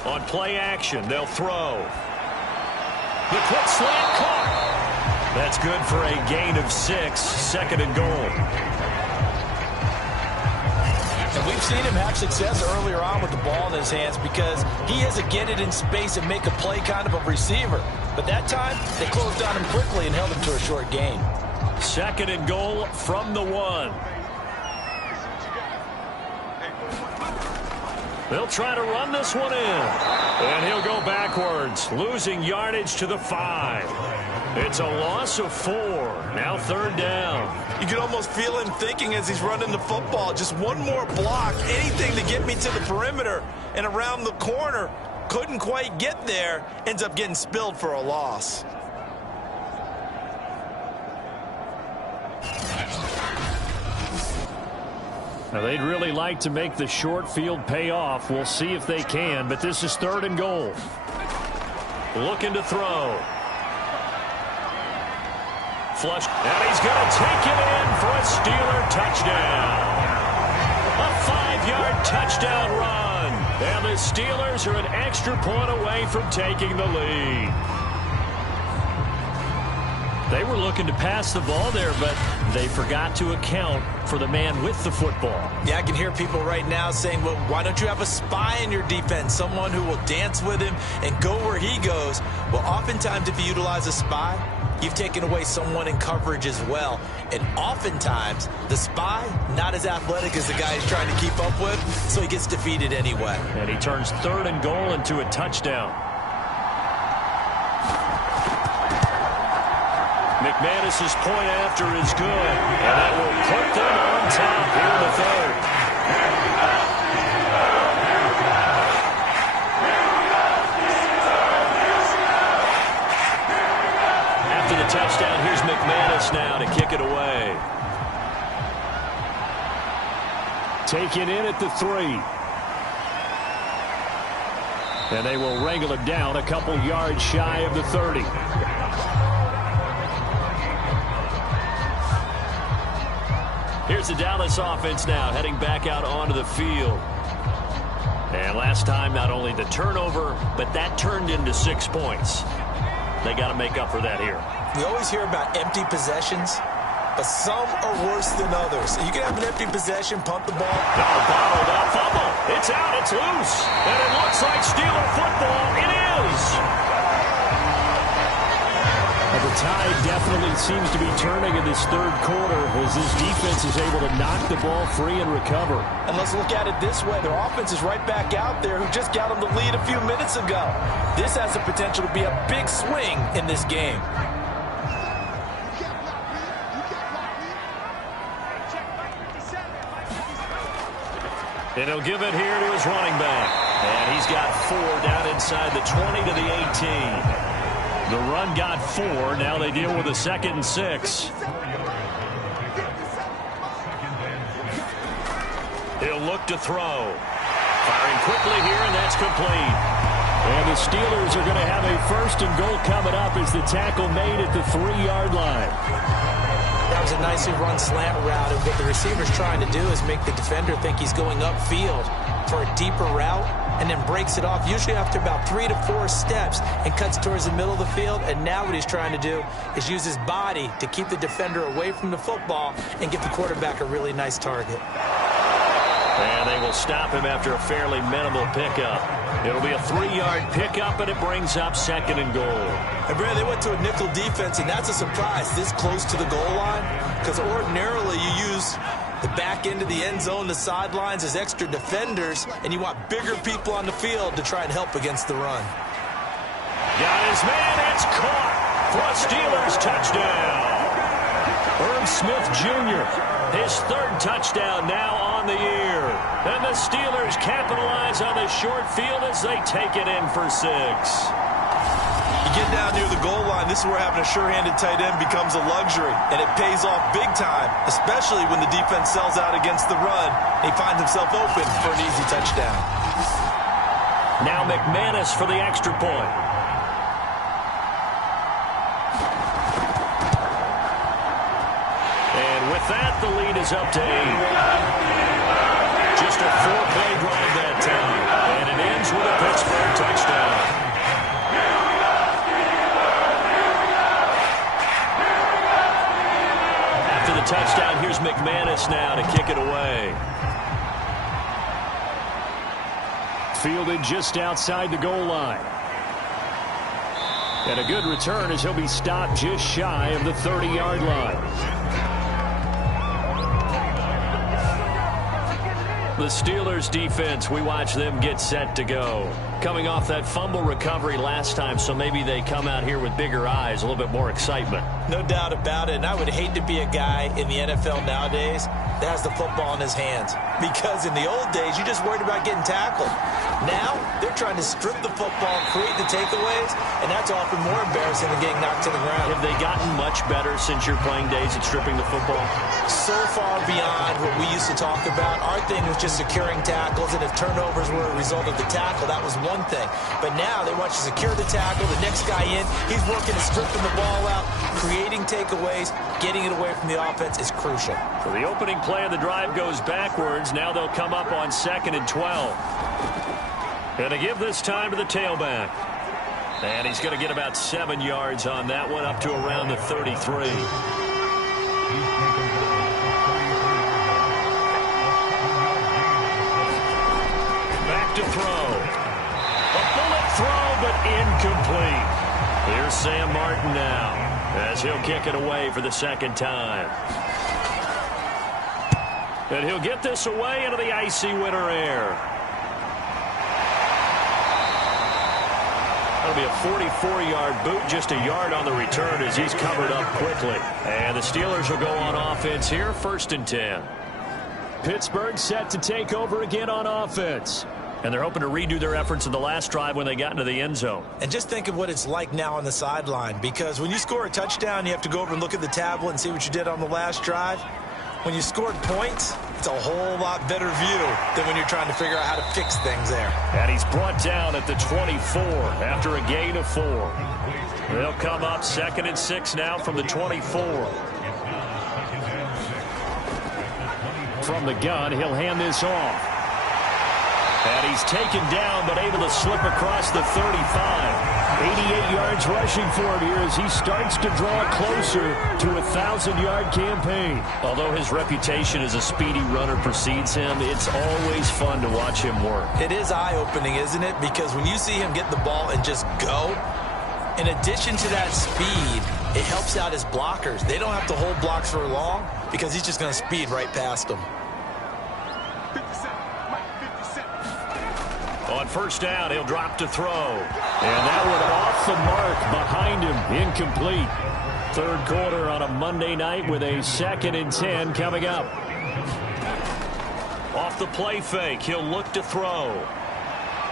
On play action, they'll throw. The quick slant caught. That's good for a gain of 6, 2nd and goal. And we've seen him have success earlier on with the ball in his hands because he is a get it in space and make a play kind of a receiver. But that time, they closed on him quickly and held him to a short gain. 2nd and goal from the 1. They'll try to run this one in. And he'll go backwards, losing yardage to the 5. It's a loss of 4. Now 3rd down. You can almost feel him thinking as he's running the football. Just one more block, anything to get me to the perimeter and around the corner. Couldn't quite get there. Ends up getting spilled for a loss. Now, they'd really like to make the short field pay off. We'll see if they can, but this is 3rd and goal. Looking to throw. Flush, and he's going to take it in for a Steeler touchdown. A 5-yard touchdown run. And the Steelers are an extra point away from taking the lead. They were looking to pass the ball there, but they forgot to account for the man with the football. Yeah, I can hear people right now saying, well, why don't you have a spy in your defense, someone who will dance with him and go where he goes? Well, oftentimes if you utilize a spy, you've taken away someone in coverage as well. And oftentimes, the spy, not as athletic as the guy he's trying to keep up with, so he gets defeated anyway. And he turns 3rd and goal into a touchdown. McManus's point after is good, and that will put them on top here in the 3rd. After the touchdown, here's McManus now to kick it away. Taken in at the 3. And they will wrangle it down a couple yards shy of the 30. Here's the Dallas offense now heading back out onto the field. And last time, not only the turnover, but that turned into 6 points. They got to make up for that here. We always hear about empty possessions, but some are worse than others. You can have an empty possession, pump the ball. Bottled up, fumble. It's out, it's loose. And it looks like Steeler football. It is. The tide definitely seems to be turning in this 3rd quarter as this defense is able to knock the ball free and recover. And let's look at it this way. Their offense is right back out there who just got them the lead a few minutes ago. This has the potential to be a big swing in this game. And he'll give it here to his running back. And he's got 4 down inside the 20 to the 18. The run got 4. Now they deal with a 2nd and 6. He'll look to throw. Firing quickly here, and that's complete. And the Steelers are going to have a 1st and goal coming up as the tackle made at the 3-yard line. That was a nicely run slant route, and what the receiver's trying to do is make the defender think he's going upfield for a deeper route, and then breaks it off, usually after about 3 to 4 steps, and cuts towards the middle of the field. And now what he's trying to do is use his body to keep the defender away from the football and give the quarterback a really nice target. And they will stop him after a fairly minimal pickup. It'll be a 3-yard pickup, and it brings up 2nd and goal. And Brad, they went to a nickel defense, and that's a surprise this close to the goal line, because ordinarily you use the back end of the end zone, the sidelines as extra defenders, and you want bigger people on the field to try and help against the run. Got his man, it's caught for a Steelers touchdown. Irv Smith Jr., his 3rd touchdown now on the year. And the Steelers capitalize on the short field as they take it in for 6. You get down near the goal line, this is where having a sure-handed tight end becomes a luxury, and it pays off big time, especially when the defense sells out against the run, and he finds himself open for an easy touchdown. Now McManus for the extra point. And with that, the lead is up to 8. Just a 4-play drive that time, and it ends with a Pittsburgh touchdown. The touchdown, here's McManus now to kick it away. Fielded just outside the goal line. And a good return as he'll be stopped just shy of the 30-yard line. The Steelers defense, we watch them get set to go. Coming off that fumble recovery last time, so maybe they come out here with bigger eyes, a little bit more excitement. No doubt about it, and I would hate to be a guy in the NFL nowadays that has the football in his hands. Because in the old days, you just worried about getting tackled. Now, they're trying to strip the football, create the takeaways, and that's often more embarrassing than getting knocked to the ground. Have they gotten much better since your playing days at stripping the football? So far beyond what we used to talk about. Our thing was just securing tackles, and if turnovers were a result of the tackle, that was one thing. But now they want you to secure the tackle, the next guy in, he's working at stripping the ball out, creating takeaways, getting it away from the offense is crucial. So the opening play of the drive goes backwards. Now they'll come up on 2nd and 12. And to give this time to the tailback. And he's going to get about 7 yards on that one, up to around the 33. Back to throw. A bullet throw, but incomplete. Here's Sam Martin now, as he'll kick it away for the 2nd time. And he'll get this away into the icy winter air. That'll be a 44-yard boot, just a yard on the return as he's covered up quickly. And the Steelers will go on offense here, 1st and 10. Pittsburgh set to take over again on offense. And they're hoping to redo their efforts in the last drive when they got into the end zone. And just think of what it's like now on the sideline, because when you score a touchdown, you have to go over and look at the tablet and see what you did on the last drive. When you scored points, it's a whole lot better view than when you're trying to figure out how to fix things there. And he's brought down at the 24 after a gain of 4. They'll come up 2nd and 6 now from the 24. From the gun, he'll hand this off. And he's taken down, but able to slip across the 35. 88 yards rushing for him here as he starts to draw closer to a 1,000-yard campaign. Although his reputation as a speedy runner precedes him, it's always fun to watch him work. It is eye-opening, isn't it? Because when you see him get the ball and just go, in addition to that speed, it helps out his blockers. They don't have to hold blocks for long because he's just going to speed right past them. On 1st down, he'll drop to throw. And that one off the mark behind him, incomplete. 3rd quarter on a Monday night with a 2nd and 10 coming up. Off the play fake, he'll look to throw.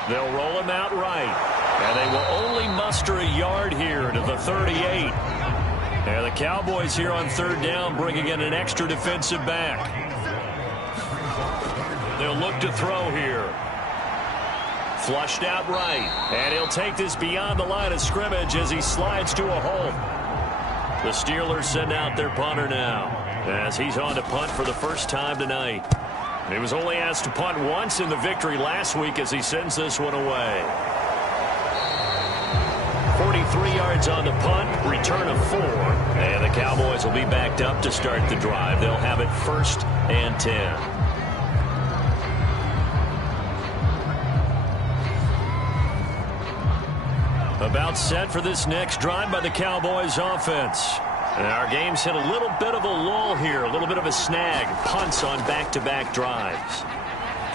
They'll roll him out right. And they will only muster a yard here to the 38. And the Cowboys here on 3rd down bringing in an extra defensive back. They'll look to throw here. Flushed out right. And he'll take this beyond the line of scrimmage as he slides to a hole. The Steelers send out their punter now as he's on to punt for the first time tonight. He was only asked to punt once in the victory last week as he sends this one away. 43 yards on the punt, return of 4. And the Cowboys will be backed up to start the drive. They'll have it 1st and 10. About set for this next drive by the Cowboys offense. And our game's hit a little bit of a lull here, a little bit of a snag. Punts on back-to-back drives.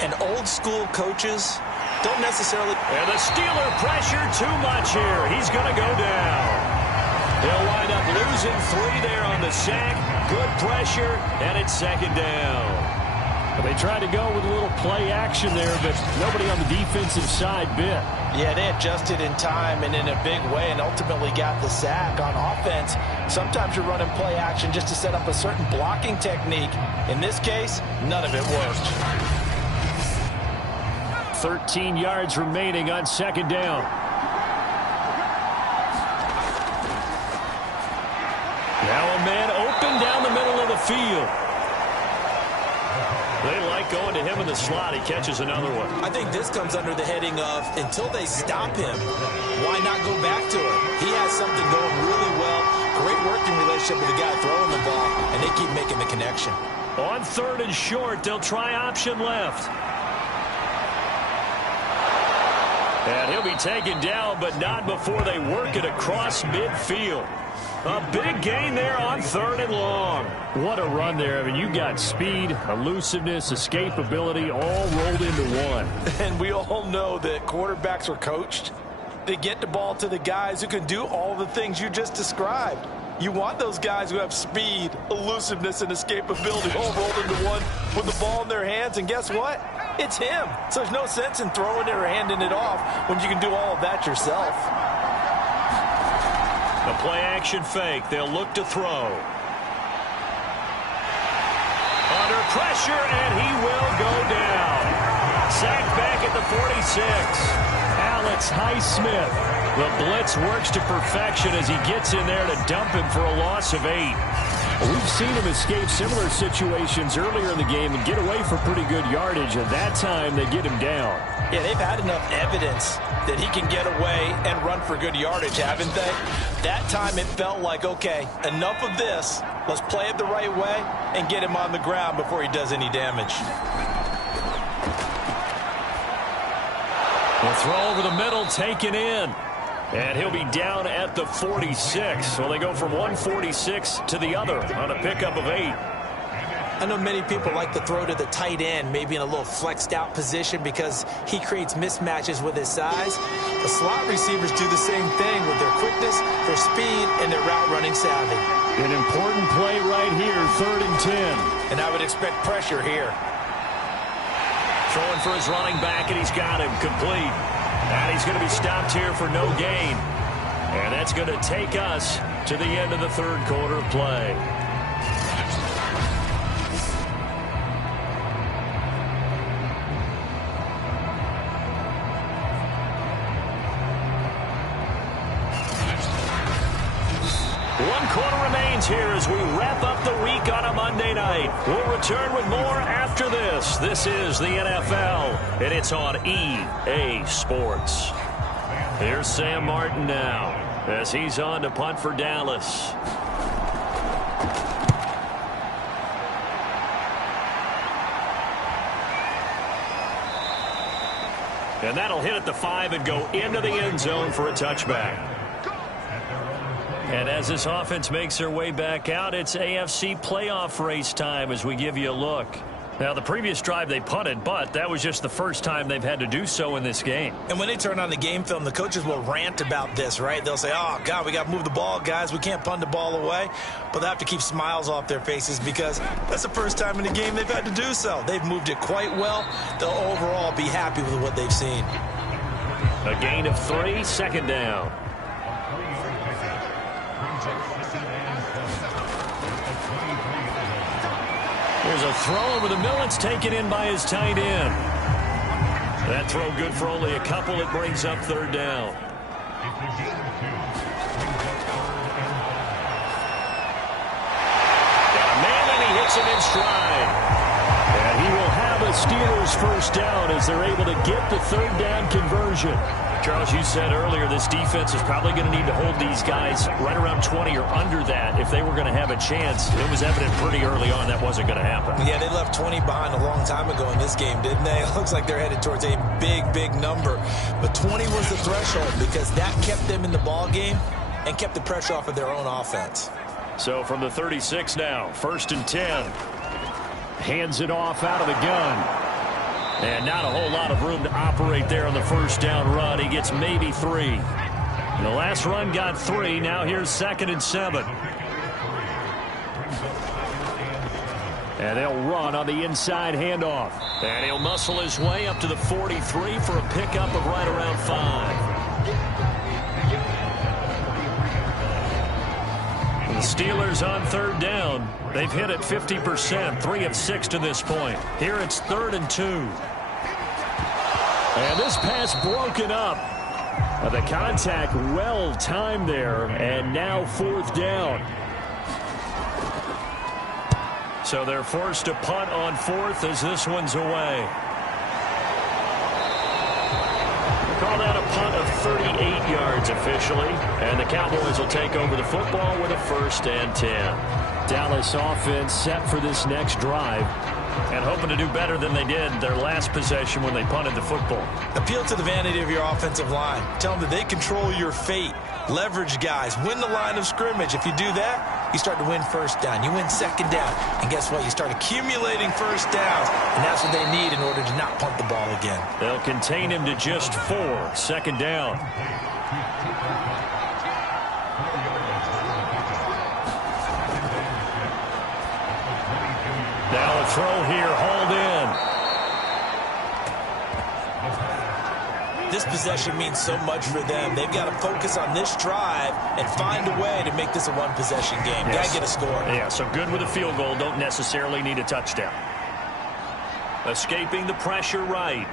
And old school coaches don't necessarily. And the Steeler pressure too much here. He's going to go down. He'll wind up losing 3 there on the sack. Good pressure, and it's 2nd down. They tried to go with a little play action there, but nobody on the defensive side bit. Yeah, they adjusted in time and in a big way and ultimately got the sack. On offense, sometimes you're running play action just to set up a certain blocking technique. In this case, none of it worked. 13 yards remaining on 2nd down. Now a man open down the middle of the field. They like going to him in the slot. He catches another one. I think this comes under the heading of until they stop him, why not go back to it? He has something going really well. Great working relationship with the guy throwing the ball, and they keep making the connection. On 3rd and short, they'll try option left. And he'll be taken down, but not before they work it across midfield. A big gain there on 3rd and long. What a run there. I mean, you got speed, elusiveness, escapability all rolled into one. And we all know that quarterbacks are coached. They get the ball to the guys who can do all the things you just described. You want those guys who have speed, elusiveness, and escapability all rolled into one with the ball in their hands. And guess what? It's him. So there's no sense in throwing it or handing it off when you can do all of that yourself. A play-action fake. They'll look to throw. Under pressure, and he will go down. Sacked back at the 46. Alex Highsmith. The blitz works to perfection as he gets in there to dump him for a loss of 8. We've seen him escape similar situations earlier in the game and get away for pretty good yardage. At that time, they get him down. Yeah, they've had enough evidence that he can get away and run for good yardage, haven't they? That time it felt like, okay, enough of this. Let's play it the right way and get him on the ground before he does any damage. The throw over the middle, taken in. And he'll be down at the 46. So they go from 146 to the other on a pickup of 8. I know many people like to throw to the tight end, maybe in a little flexed out position because he creates mismatches with his size. The slot receivers do the same thing with their quickness, their speed, and their route running savvy. An important play right here, 3rd and 10. And I would expect pressure here. Throwing for his running back, and he's got him complete. And he's going to be stopped here for no gain. And that's going to take us to the end of the 3rd quarter of play. One quarter remains here as we wrap up the week on a Monday night. We'll return with more after this. This is the NFL, and it's on EA Sports. Here's Sam Martin now as he's on to punt for Dallas. And that'll hit at the 5 and go into the end zone for a touchback. And as this offense makes their way back out, it's AFC playoff race time as we give you a look. Now, the previous drive they punted, but that was just the first time they've had to do so in this game. And when they turn on the game film, the coaches will rant about this, right? They'll say, oh, God, we got to move the ball, guys. We can't punt the ball away. But they have to keep smiles off their faces because that's the first time in the game they've had to do so. They've moved it quite well. They'll overall be happy with what they've seen. A gain of 3, 2nd down. There's a throw over the middle. It's taken in by his tight end. That throw good for only a couple. It brings up third down. Got a man, and he hits him in stride. And he will have a Steelers first down as they're able to get the third down conversion. Charles, you said earlier this defense is probably going to need to hold these guys right around 20 or under that if they were going to have a chance. It was evident pretty early on that wasn't going to happen. Yeah, they left 20 behind a long time ago in this game, didn't they? It looks like they're headed towards a big, big number. But 20 was the threshold because that kept them in the ball game and kept the pressure off of their own offense. So from the 36 now, 1st and 10. Hands it off out of the gun. And not a whole lot of room to operate there on the first down run. He gets maybe 3. The last run got 3. Now here's 2nd and 7. And they'll run on the inside handoff. And he'll muscle his way up to the 43 for a pickup of right around 5. The Steelers on third down. They've hit it 50%, 3 of 6 to this point. Here it's 3rd and 2. And this pass broken up. The contact well timed there, and now 4th down. So they're forced to punt on 4th as this one's away. Call that a punt of 38 yards officially, and the Cowboys will take over the football with a 1st and 10. Dallas offense set for this next drive. And hoping to do better than they did their last possession when they punted the football. Appeal to the vanity of your offensive line. Tell them that they control your fate. Leverage guys. Win the line of scrimmage. If you do that, you start to win first down. You win second down. And guess what? You start accumulating first downs. And that's what they need in order to not punt the ball again. They'll contain him to just 4. 2nd down. Now a throw here, hauled in. This possession means so much for them. They've got to focus on this drive and find a way to make this a one-possession game. Yes. Got to get a score. Yeah, so good with a field goal. Don't necessarily need a touchdown. Escaping the pressure right.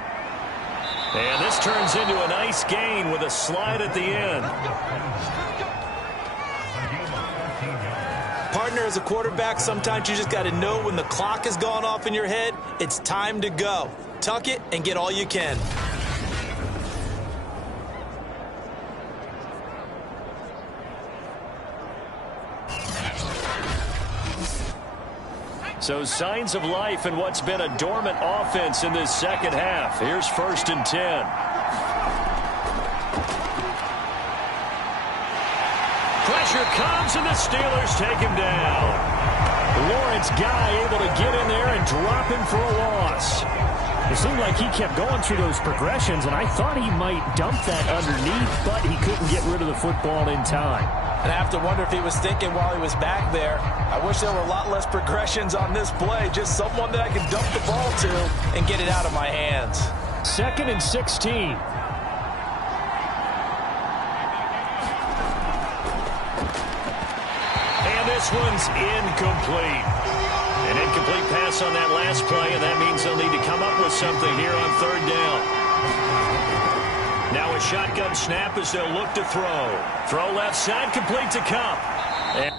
And this turns into a nice gain with a slide at the end. Partner, as a quarterback, sometimes you just got to know when the clock has gone off in your head, it's time to go. Tuck it and get all you can. So signs of life in what's been a dormant offense in this second half. Here's 1st and 10. Pressure comes, and the Steelers take him down. Lawrence Guy able to get in there and drop him for a loss. It seemed like he kept going through those progressions, and I thought he might dump that underneath, but he couldn't get rid of the football in time. And I have to wonder if he was thinking while he was back there, I wish there were a lot less progressions on this play, just someone that I can dump the ball to and get it out of my hands. 2nd and 16. This one's incomplete. An incomplete pass on that last play, and that means they'll need to come up with something here on 3rd down. Now a shotgun snap as they'll look to throw. Throw left side, complete to Cup. And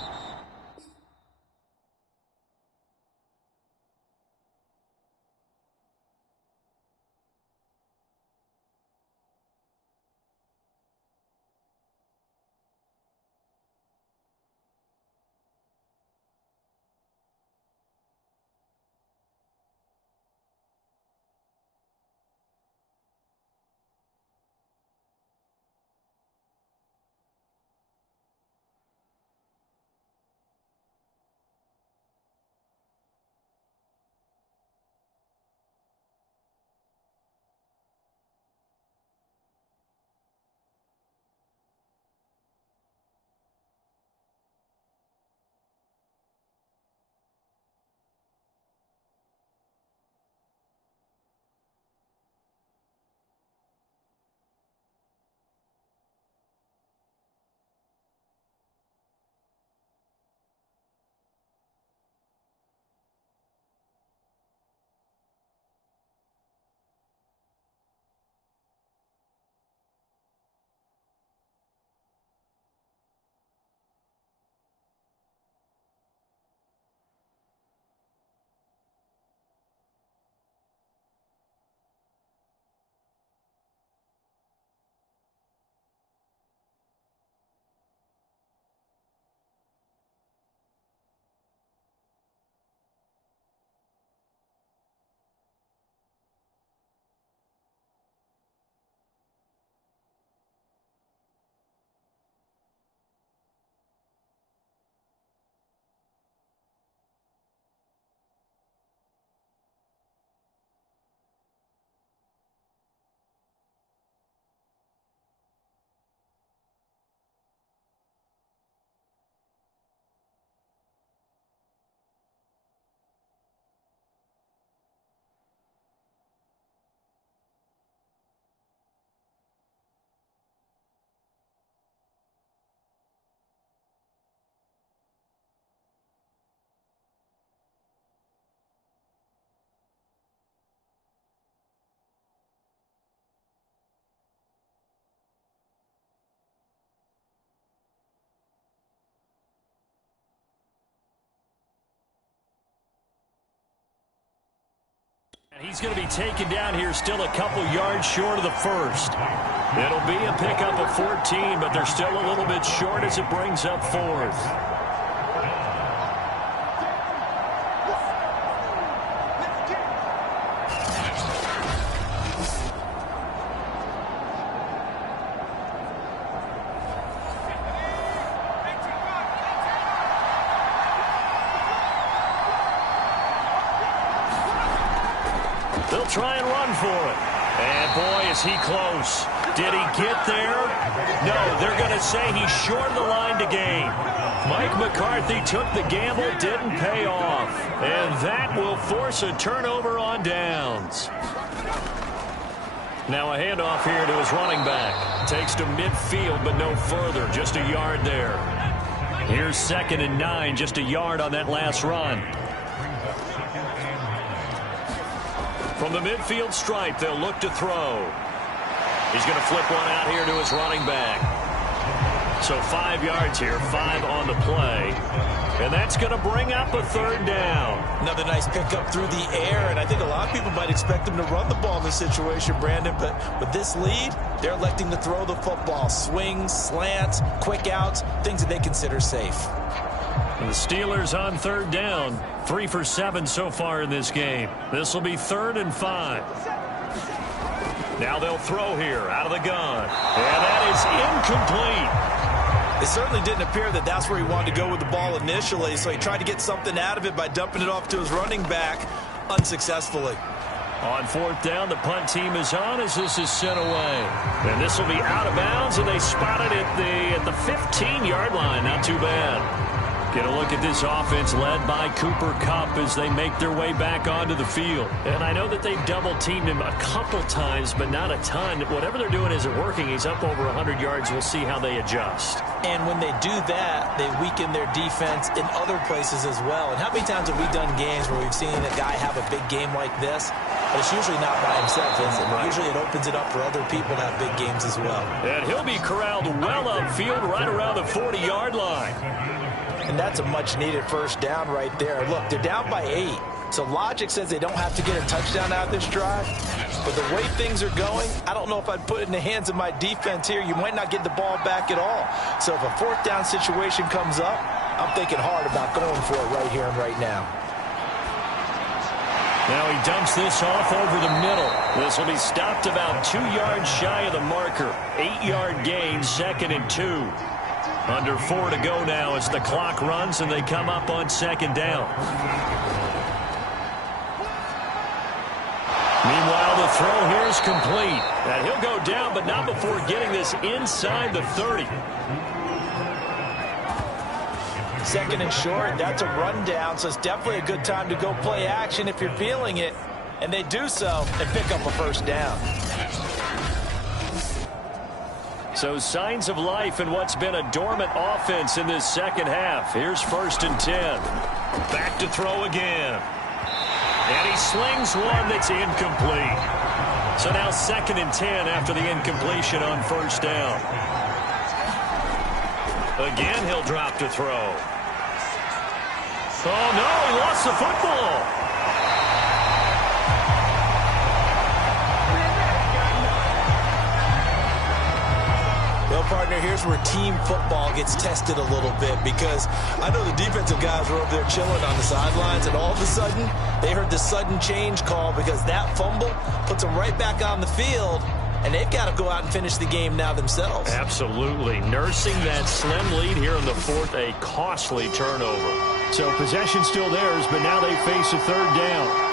He's going to be taken down here still a couple yards short of the first. It'll be a pickup of 14, but they're still a little bit short as it brings up fourth. They'll try and run for it. And, boy, is he close. Did he get there? No, they're going to say he's short of the line to gain. Mike McCarthy took the gamble, didn't pay off. And that will force a turnover on downs. Now a handoff here to his running back. Takes to midfield, but no further. Just a yard there. Here's 2nd and 9, just a yard on that last run. From the midfield stripe, they'll look to throw. He's going to flip one out here to his running back. So 5 yards here, 5 on the play. And that's going to bring up a 3rd down. Another nice pickup through the air, and I think a lot of people might expect him to run the ball in this situation, Brandon, but with this lead, they're electing to throw the football. Swings, slants, quick outs, things that they consider safe. And the Steelers on 3rd down. 3 for 7 so far in this game. This will be 3rd and 5. Now they'll throw here out of the gun. And that is incomplete. It certainly didn't appear that that's where he wanted to go with the ball initially, so he tried to get something out of it by dumping it off to his running back unsuccessfully. On 4th down, the punt team is on as this is sent away. And this will be out of bounds, and they spot it at the 15-yard line. Not too bad. Get a look at this offense led by Cooper Kupp as they make their way back onto the field. And I know that they've double-teamed him a couple times, but not a ton. Whatever they're doing isn't working. He's up over 100 yards. We'll see how they adjust. And when they do that, they weaken their defense in other places as well. And how many times have we done games where we've seen a guy have a big game like this? But it's usually not by himself, is it? Right. Usually it opens it up for other people to have big games as well. And he'll be corralled well upfield right around the 40-yard line. And that's a much-needed 1st down right there. Look, they're down by 8. So logic says they don't have to get a touchdown out of this drive. But the way things are going, I don't know if I'd put it in the hands of my defense here. You might not get the ball back at all. So if a 4th down situation comes up, I'm thinking hard about going for it right here and right now. Now he dumps this off over the middle. This will be stopped about 2 yards shy of the marker. 8-yard gain, 2nd and 2. Under 4 to go now as the clock runs and they come up on 2nd down. Meanwhile, the throw here is complete. And he'll go down, but not before getting this inside the 30. 2nd and short, that's a rundown, so it's definitely a good time to go play action if you're feeling it. And they do so and pick up a 1st down. So signs of life in what's been a dormant offense in this 2nd half. Here's 1st and 10. Back to throw again. And he slings one that's incomplete. So now 2nd and 10 after the incompletion on 1st down. Again, he'll drop to throw. Oh, no, he lost the football. Well, partner, here's where team football gets tested a little bit because I know the defensive guys were over there chilling on the sidelines, and all of a sudden, they heard the sudden change call because that fumble puts them right back on the field, and they've got to go out and finish the game now themselves. Absolutely. Nursing that slim lead here in the 4th, a costly turnover. So possession still theirs, but now they face a 3rd down.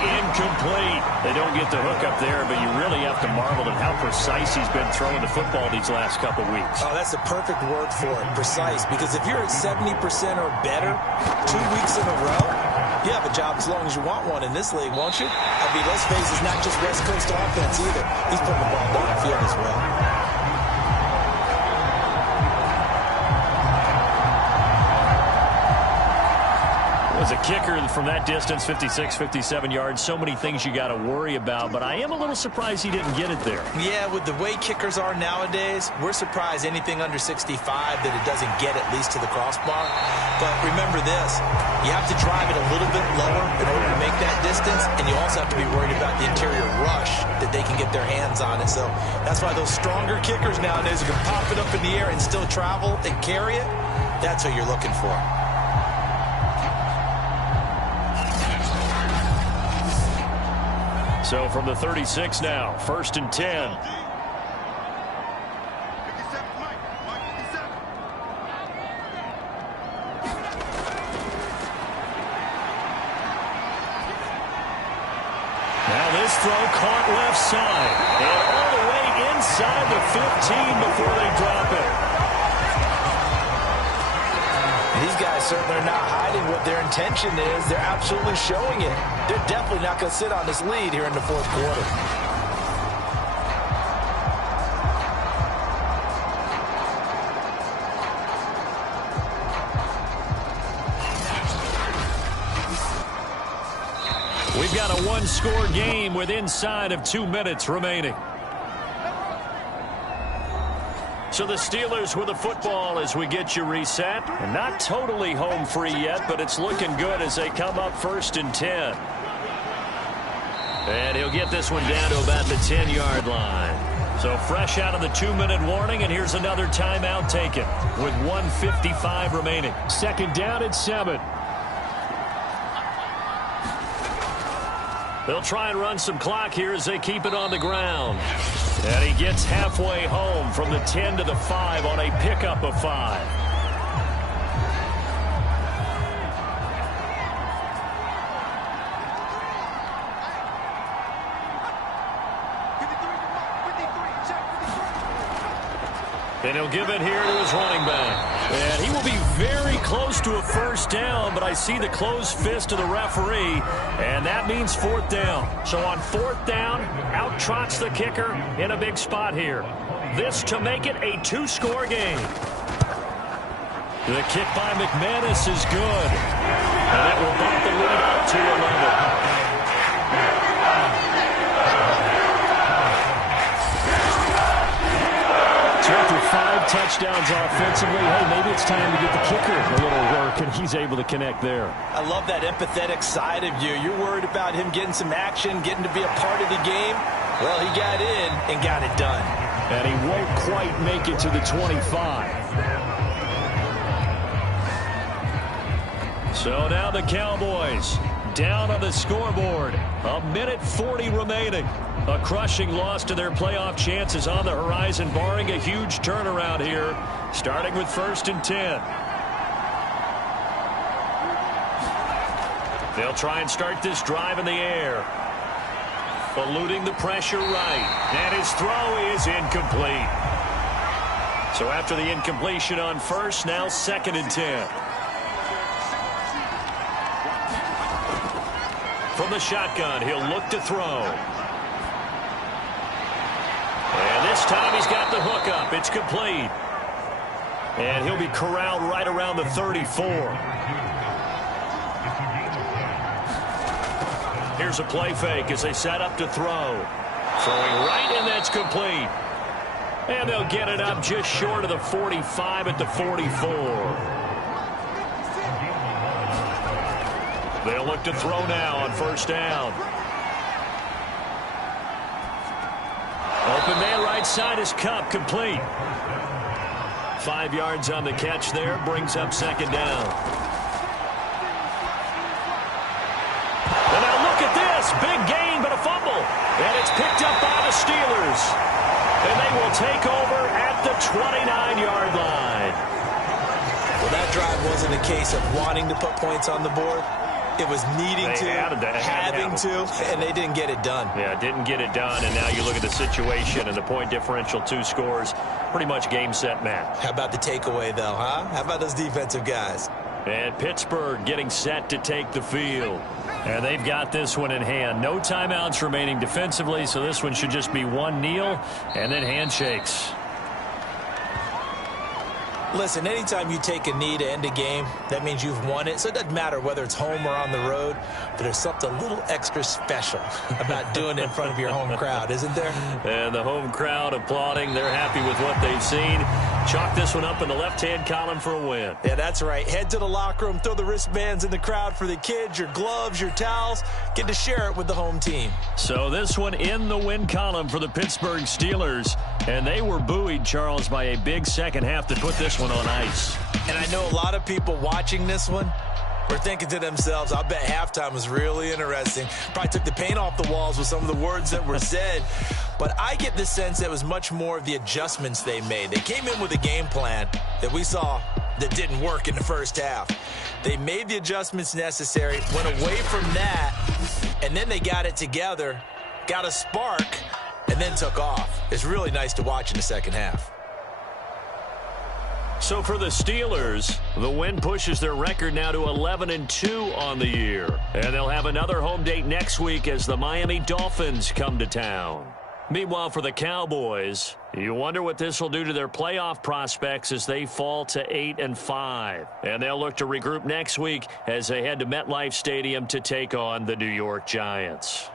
Incomplete. They don't get the hook up there, but you really have to marvel at how precise he's been throwing the football these last couple weeks. Oh, that's the perfect word for it, precise, because if you're at 70% or better 2 weeks in a row, you have a job as long as you want one in this league, won't you? I mean, let's face it, it's not just West Coast offense either. He's putting the ball downfield as well. Was As a kicker from that distance, 56, 57 yards, so many things you got to worry about, but I am a little surprised he didn't get it there. Yeah, with the way kickers are nowadays, we're surprised anything under 65 that it doesn't get at least to the crossbar. But remember this, you have to drive it a little bit lower in order to make that distance, and you also have to be worried about the interior rush that they can get their hands on it. So that's why those stronger kickers nowadays can pop it up in the air and still travel and carry it. That's what you're looking for. So from the 36 now, 1st and 10. Now this throw caught left side. And all the way inside the 15 before they drop it. These guys certainly are not hiding what their intention is. They're absolutely showing it. They're definitely not going to sit on this lead here in the fourth quarter. We've got a one-score game with inside of 2 minutes remaining. So the Steelers with the football as we get you reset. And not totally home free yet, but it's looking good as they come up 1st and 10. And he'll get this one down to about the 10-yard line. So fresh out of the 2-minute warning, and here's another timeout taken with 1:55 remaining. 2nd down and 7. They'll try and run some clock here as they keep it on the ground. And he gets halfway home from the 10 to the 5 on a pickup of 5. And he'll give it here to his running back. And he will be very close to a 1st down, but I see the closed fist of the referee, and that means 4th down. So on 4th down, out trots the kicker in a big spot here. This to make it a 2-score game. The kick by McManus is good, and it will bump the lead up to 11. After 5 touchdowns offensively, hey, maybe it's time to get the kicker a little work, and he's able to connect there. I love that empathetic side of you. You're worried about him getting some action, getting to be a part of the game. Well, he got in and got it done. And he won't quite make it to the 25. So now the Cowboys down on the scoreboard. 1:40 remaining. A crushing loss to their playoff chances on the horizon, barring a huge turnaround here, starting with 1st and 10. They'll try and start this drive in the air. Eluding the pressure right. And his throw is incomplete. So after the incompletion on 1st, now 2nd and 10. From the shotgun, he'll look to throw. And this time he's got the hook up. It's complete. And he'll be corralled right around the 34. Here's a play fake as they set up to throw. Throwing right, and that's complete. And they'll get it up just short of the 45 at the 44. They'll look to throw now on 1st down. Open man right side is Cup, complete. 5 yards on the catch there, brings up 2nd down. And now look at this, big gain but a fumble. And it's picked up by the Steelers. And they will take over at the 29-yard line. Well, that drive wasn't a case of wanting to put points on the board. It was needing having to, and they didn't get it done. Yeah, didn't get it done, and now you look at the situation and the point differential, 2 scores, pretty much game, set, match. How about the takeaway, though, huh? How about those defensive guys? And Pittsburgh getting set to take the field. And they've got this one in hand. No timeouts remaining defensively, so this one should just be one kneel and then handshakes. Listen, anytime you take a knee to end a game, that means you've won it. So it doesn't matter whether it's home or on the road, but there's something a little extra special about doing it in front of your home crowd, isn't there? And the home crowd applauding. They're happy with what they've seen. Chalk this one up in the left-hand column for a win. Yeah, that's right. Head to the locker room, throw the wristbands in the crowd for the kids, your gloves, your towels. Get to share it with the home team. So this one in the win column for the Pittsburgh Steelers. And they were buoyed, Charles, by a big second half to put this one on ice. And I know a lot of people watching this one were thinking to themselves, I bet halftime was really interesting. Probably took the paint off the walls with some of the words that were said. But I get the sense that it was much more of the adjustments they made. They came in with a game plan that we saw that didn't work in the first half. They made the adjustments necessary, went away from that, and then they got it together, got a spark, and then took off. It's really nice to watch in the second half. So for the Steelers, the win pushes their record now to 11-2 on the year. And they'll have another home date next week as the Miami Dolphins come to town. Meanwhile, for the Cowboys, you wonder what this will do to their playoff prospects as they fall to 8-5. And they'll look to regroup next week as they head to MetLife Stadium to take on the New York Giants.